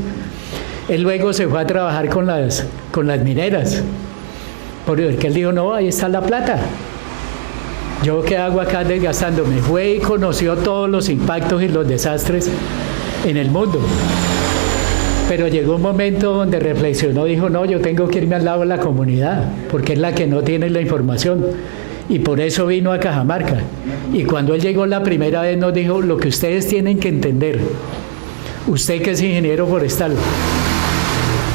Él luego se fue a trabajar con las mineras, porque él dijo, no, ahí está la plata. ¿Yo qué hago acá desgastándome? Fue y conoció todos los impactos y los desastres en el mundo. Pero llegó un momento donde reflexionó, dijo, no, yo tengo que irme al lado de la comunidad, porque es la que no tiene la información. Y por eso vino a Cajamarca. Y cuando él llegó la primera vez nos dijo, lo que ustedes tienen que entender, usted que es ingeniero forestal,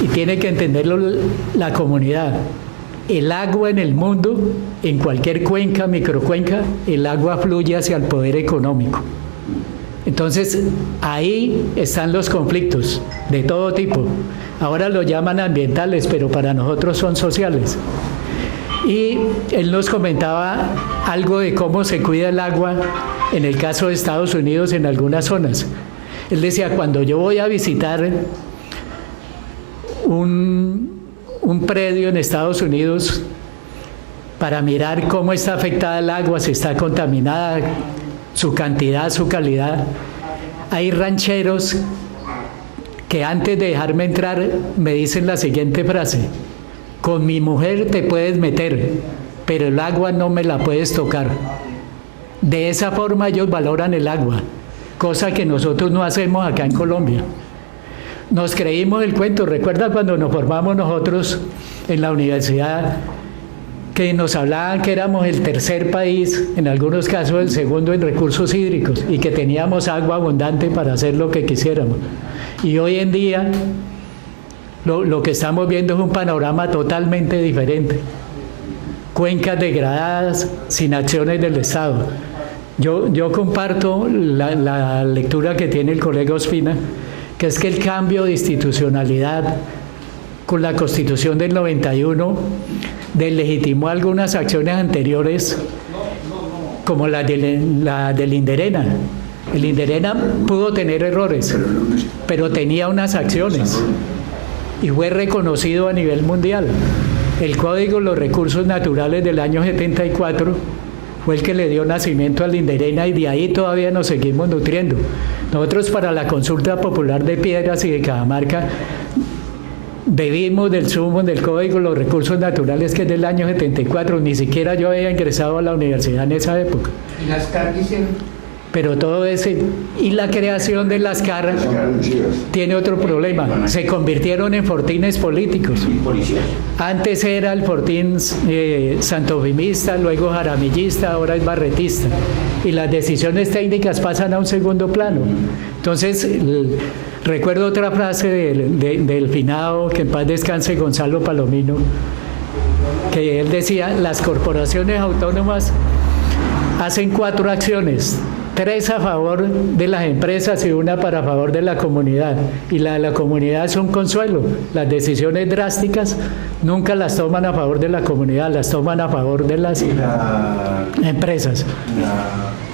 y tiene que entenderlo la comunidad, el agua en el mundo, en cualquier cuenca, microcuenca, el agua fluye hacia el poder económico. Entonces, ahí están los conflictos de todo tipo. Ahora lo llaman ambientales, pero para nosotros son sociales. Y él nos comentaba algo de cómo se cuida el agua en el caso de Estados Unidos en algunas zonas. Él decía, cuando yo voy a visitar un predio en Estados Unidos para mirar cómo está afectada el agua, si está contaminada, su cantidad, su calidad. Hay rancheros que antes de dejarme entrar me dicen la siguiente frase: con mi mujer te puedes meter, pero el agua no me la puedes tocar. De esa forma ellos valoran el agua, cosa que nosotros no hacemos acá en Colombia. Nos creímos el cuento. ¿Recuerda cuando nos formamos nosotros en la universidad? Que nos hablaban que éramos el tercer país, en algunos casos el segundo en recursos hídricos, y que teníamos agua abundante para hacer lo que quisiéramos. Y hoy en día lo que estamos viendo es un panorama totalmente diferente. Cuencas degradadas, sin acciones del Estado. Yo comparto la lectura que tiene el colega Ospina, que es que el cambio de institucionalidad con la Constitución del 91 deslegitimó algunas acciones anteriores, como la del Inderena. El Inderena pudo tener errores, pero tenía unas acciones y fue reconocido a nivel mundial. El Código de los Recursos Naturales del año 74 fue el que le dio nacimiento al Inderena y de ahí todavía nos seguimos nutriendo. Nosotros para la consulta popular de Piedras y de Cajamarca bebimos del zumo del Código de los Recursos Naturales, que es del año 74, ni siquiera yo había ingresado a la universidad en esa época. ¿Y las CAR hicieron? Pero todo ese, y la creación de las CAR tiene otro problema, se convirtieron en fortines políticos. Antes era el fortín santofimista, luego jaramillista, ahora es barretista, y las decisiones técnicas pasan a un segundo plano. Entonces, recuerdo otra frase del finado, que en paz descanse, Gonzalo Palomino, que él decía, las corporaciones autónomas hacen 4 acciones, 3 a favor de las empresas y 1 para favor de la comunidad. Y la de la comunidad es un consuelo. Las decisiones drásticas nunca las toman a favor de la comunidad, las toman a favor de las empresas.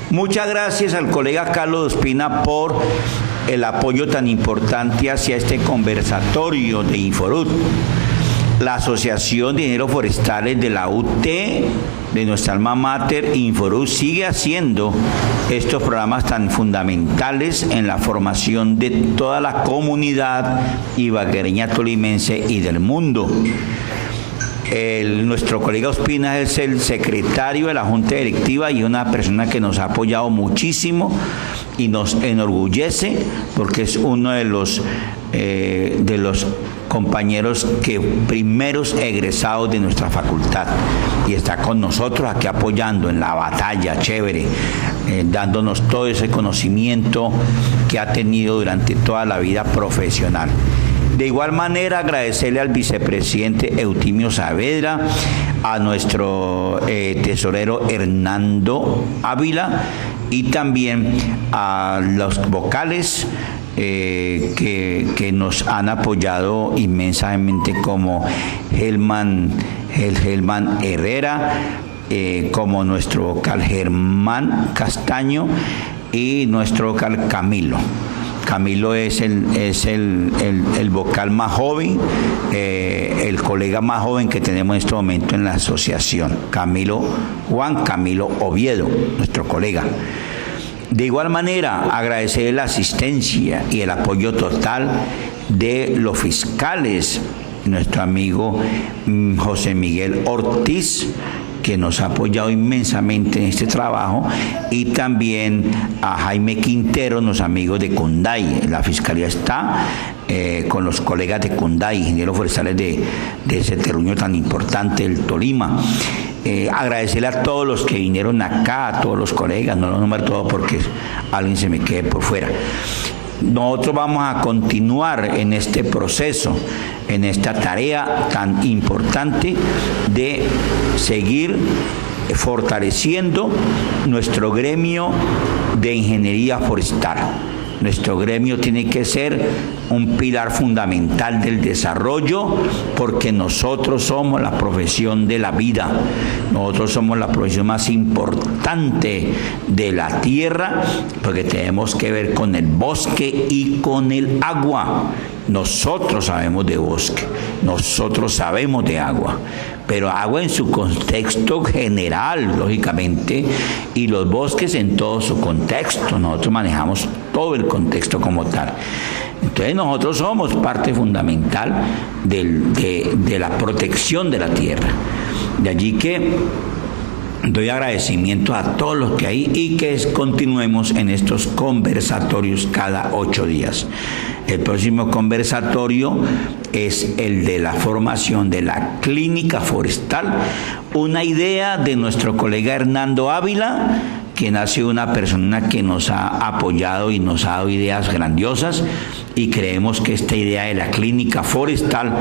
Muchas gracias al colega Carlos Ospina por el apoyo tan importante hacia este conversatorio de Inforut. La Asociación de Ingenieros Forestales de la UT, de nuestra alma mater, Inforut, sigue haciendo estos programas tan fundamentales en la formación de toda la comunidad ibaguereña, tolimense y del mundo. Nuestro colega Ospina es el secretario de la Junta Directiva y una persona que nos ha apoyado muchísimo y nos enorgullece porque es uno de los compañeros primeros egresados de nuestra facultad y está con nosotros aquí apoyando en la batalla, chévere, dándonos todo ese conocimiento que ha tenido durante toda la vida profesional. De igual manera, agradecerle al vicepresidente Eutimio Saavedra, a nuestro tesorero Hernando Ávila y también a los vocales que nos han apoyado inmensamente, como Helman Herrera, como nuestro vocal Germán Castaño y nuestro vocal Camilo. Camilo es el vocal más joven, el colega más joven que tenemos en este momento en la asociación. Juan Camilo Oviedo, nuestro colega. De igual manera, agradecer la asistencia y el apoyo total de los fiscales, nuestro amigo José Miguel Ortiz, que nos ha apoyado inmensamente en este trabajo, y también a Jaime Quintero, los amigos de Cunday. La Fiscalía está con los colegas de Cunday, ingenieros forestales de ese terruño tan importante, el Tolima. Agradecerle a todos los que vinieron acá, a todos los colegas, no los nombro todos porque alguien se me quede por fuera. Nosotros vamos a continuar en este proceso, en esta tarea tan importante de seguir fortaleciendo nuestro gremio de ingeniería forestal. Nuestro gremio tiene que ser un pilar fundamental del desarrollo porque nosotros somos la profesión de la vida. Nosotros somos la profesión más importante de la tierra porque tenemos que ver con el bosque y con el agua. Nosotros sabemos de bosque, nosotros sabemos de agua, pero agua en su contexto general, lógicamente, y los bosques en todo su contexto. Nosotros manejamos todo el contexto como tal. Entonces nosotros somos parte fundamental de la protección de la tierra. De allí que doy agradecimiento a todos los que hay y que continuemos en estos conversatorios cada 8 días. El próximo conversatorio es el de la formación de la clínica forestal, una idea de nuestro colega Hernando Ávila, quien ha sido una persona que nos ha apoyado y nos ha dado ideas grandiosas, y creemos que esta idea de la clínica forestal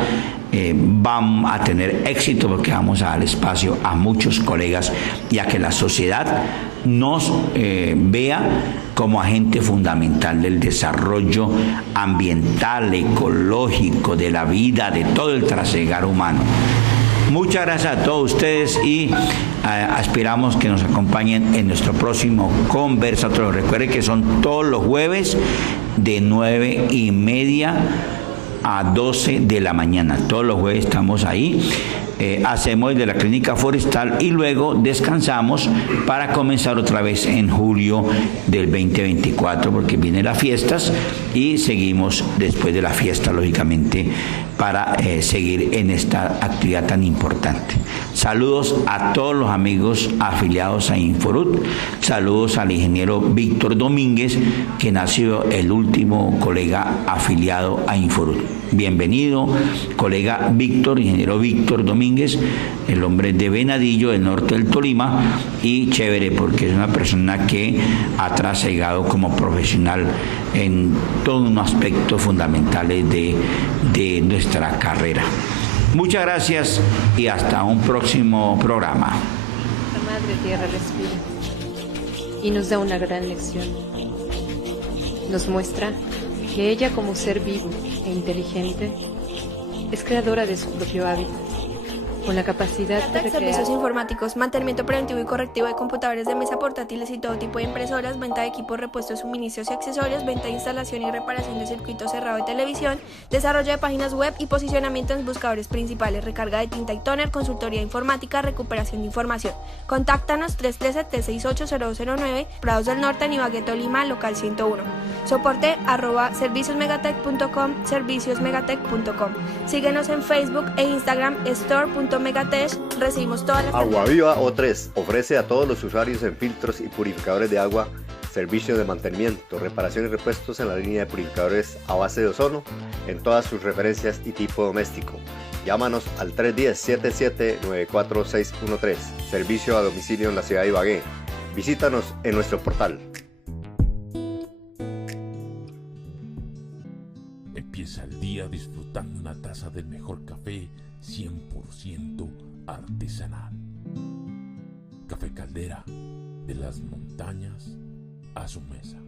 va a tener éxito porque vamos a dar espacio a muchos colegas y a que la sociedad nos vea como agente fundamental del desarrollo ambiental, ecológico, de la vida, de todo el trasegar humano. Muchas gracias a todos ustedes y esperamos que nos acompañen en nuestro próximo conversatorio. Recuerden que son todos los jueves de 9:30 a 12 de la mañana. Todos los jueves estamos ahí. Hacemos de la clínica forestal y luego descansamos para comenzar otra vez en julio del 2024 porque vienen las fiestas y seguimos después de la fiesta, lógicamente, para seguir en esta actividad tan importante. Saludos a todos los amigos afiliados a Inforut, saludos al ingeniero Víctor Domínguez, quien ha sido el último colega afiliado a Inforut. Bienvenido, colega Víctor, ingeniero Víctor Domínguez, el hombre de Venadillo, del norte del Tolima, y chévere porque es una persona que ha trasegado como profesional en todos unos aspectos fundamentales de nuestra carrera. Muchas gracias y hasta un próximo programa. La madre tierra respira. y nos da una gran lección. Nos muestra que ella, como ser vivo e inteligente, es creadora de su propio hábitat, con la capacidad de recrear. Servicios informáticos, mantenimiento preventivo y correctivo de computadores de mesa, portátiles y todo tipo de impresoras, venta de equipos, repuestos, suministros y accesorios, venta, instalación y reparación de circuito cerrado de televisión, desarrollo de páginas web y posicionamiento en buscadores principales, recarga de tinta y tóner, consultoría informática, recuperación de información. Contáctanos 313-368-0009, Prados del Norte, en Ibagué, Tolima, local 101. Soporte @serviciosmegatech.com, serviciosmegatech.com. Síguenos en Facebook e Instagram, store.megatech. Recibimos todas las... Agua Viva O3 ofrece a todos los usuarios en filtros y purificadores de agua servicios de mantenimiento, reparación y repuestos en la línea de purificadores a base de ozono en todas sus referencias y tipo doméstico. Llámanos al 310-77-94613. Servicio a domicilio en la ciudad de Ibagué. Visítanos en nuestro portal. Empieza el día disfrutando una taza del mejor café 100% artesanal. Café Caldera, de las montañas a su mesa.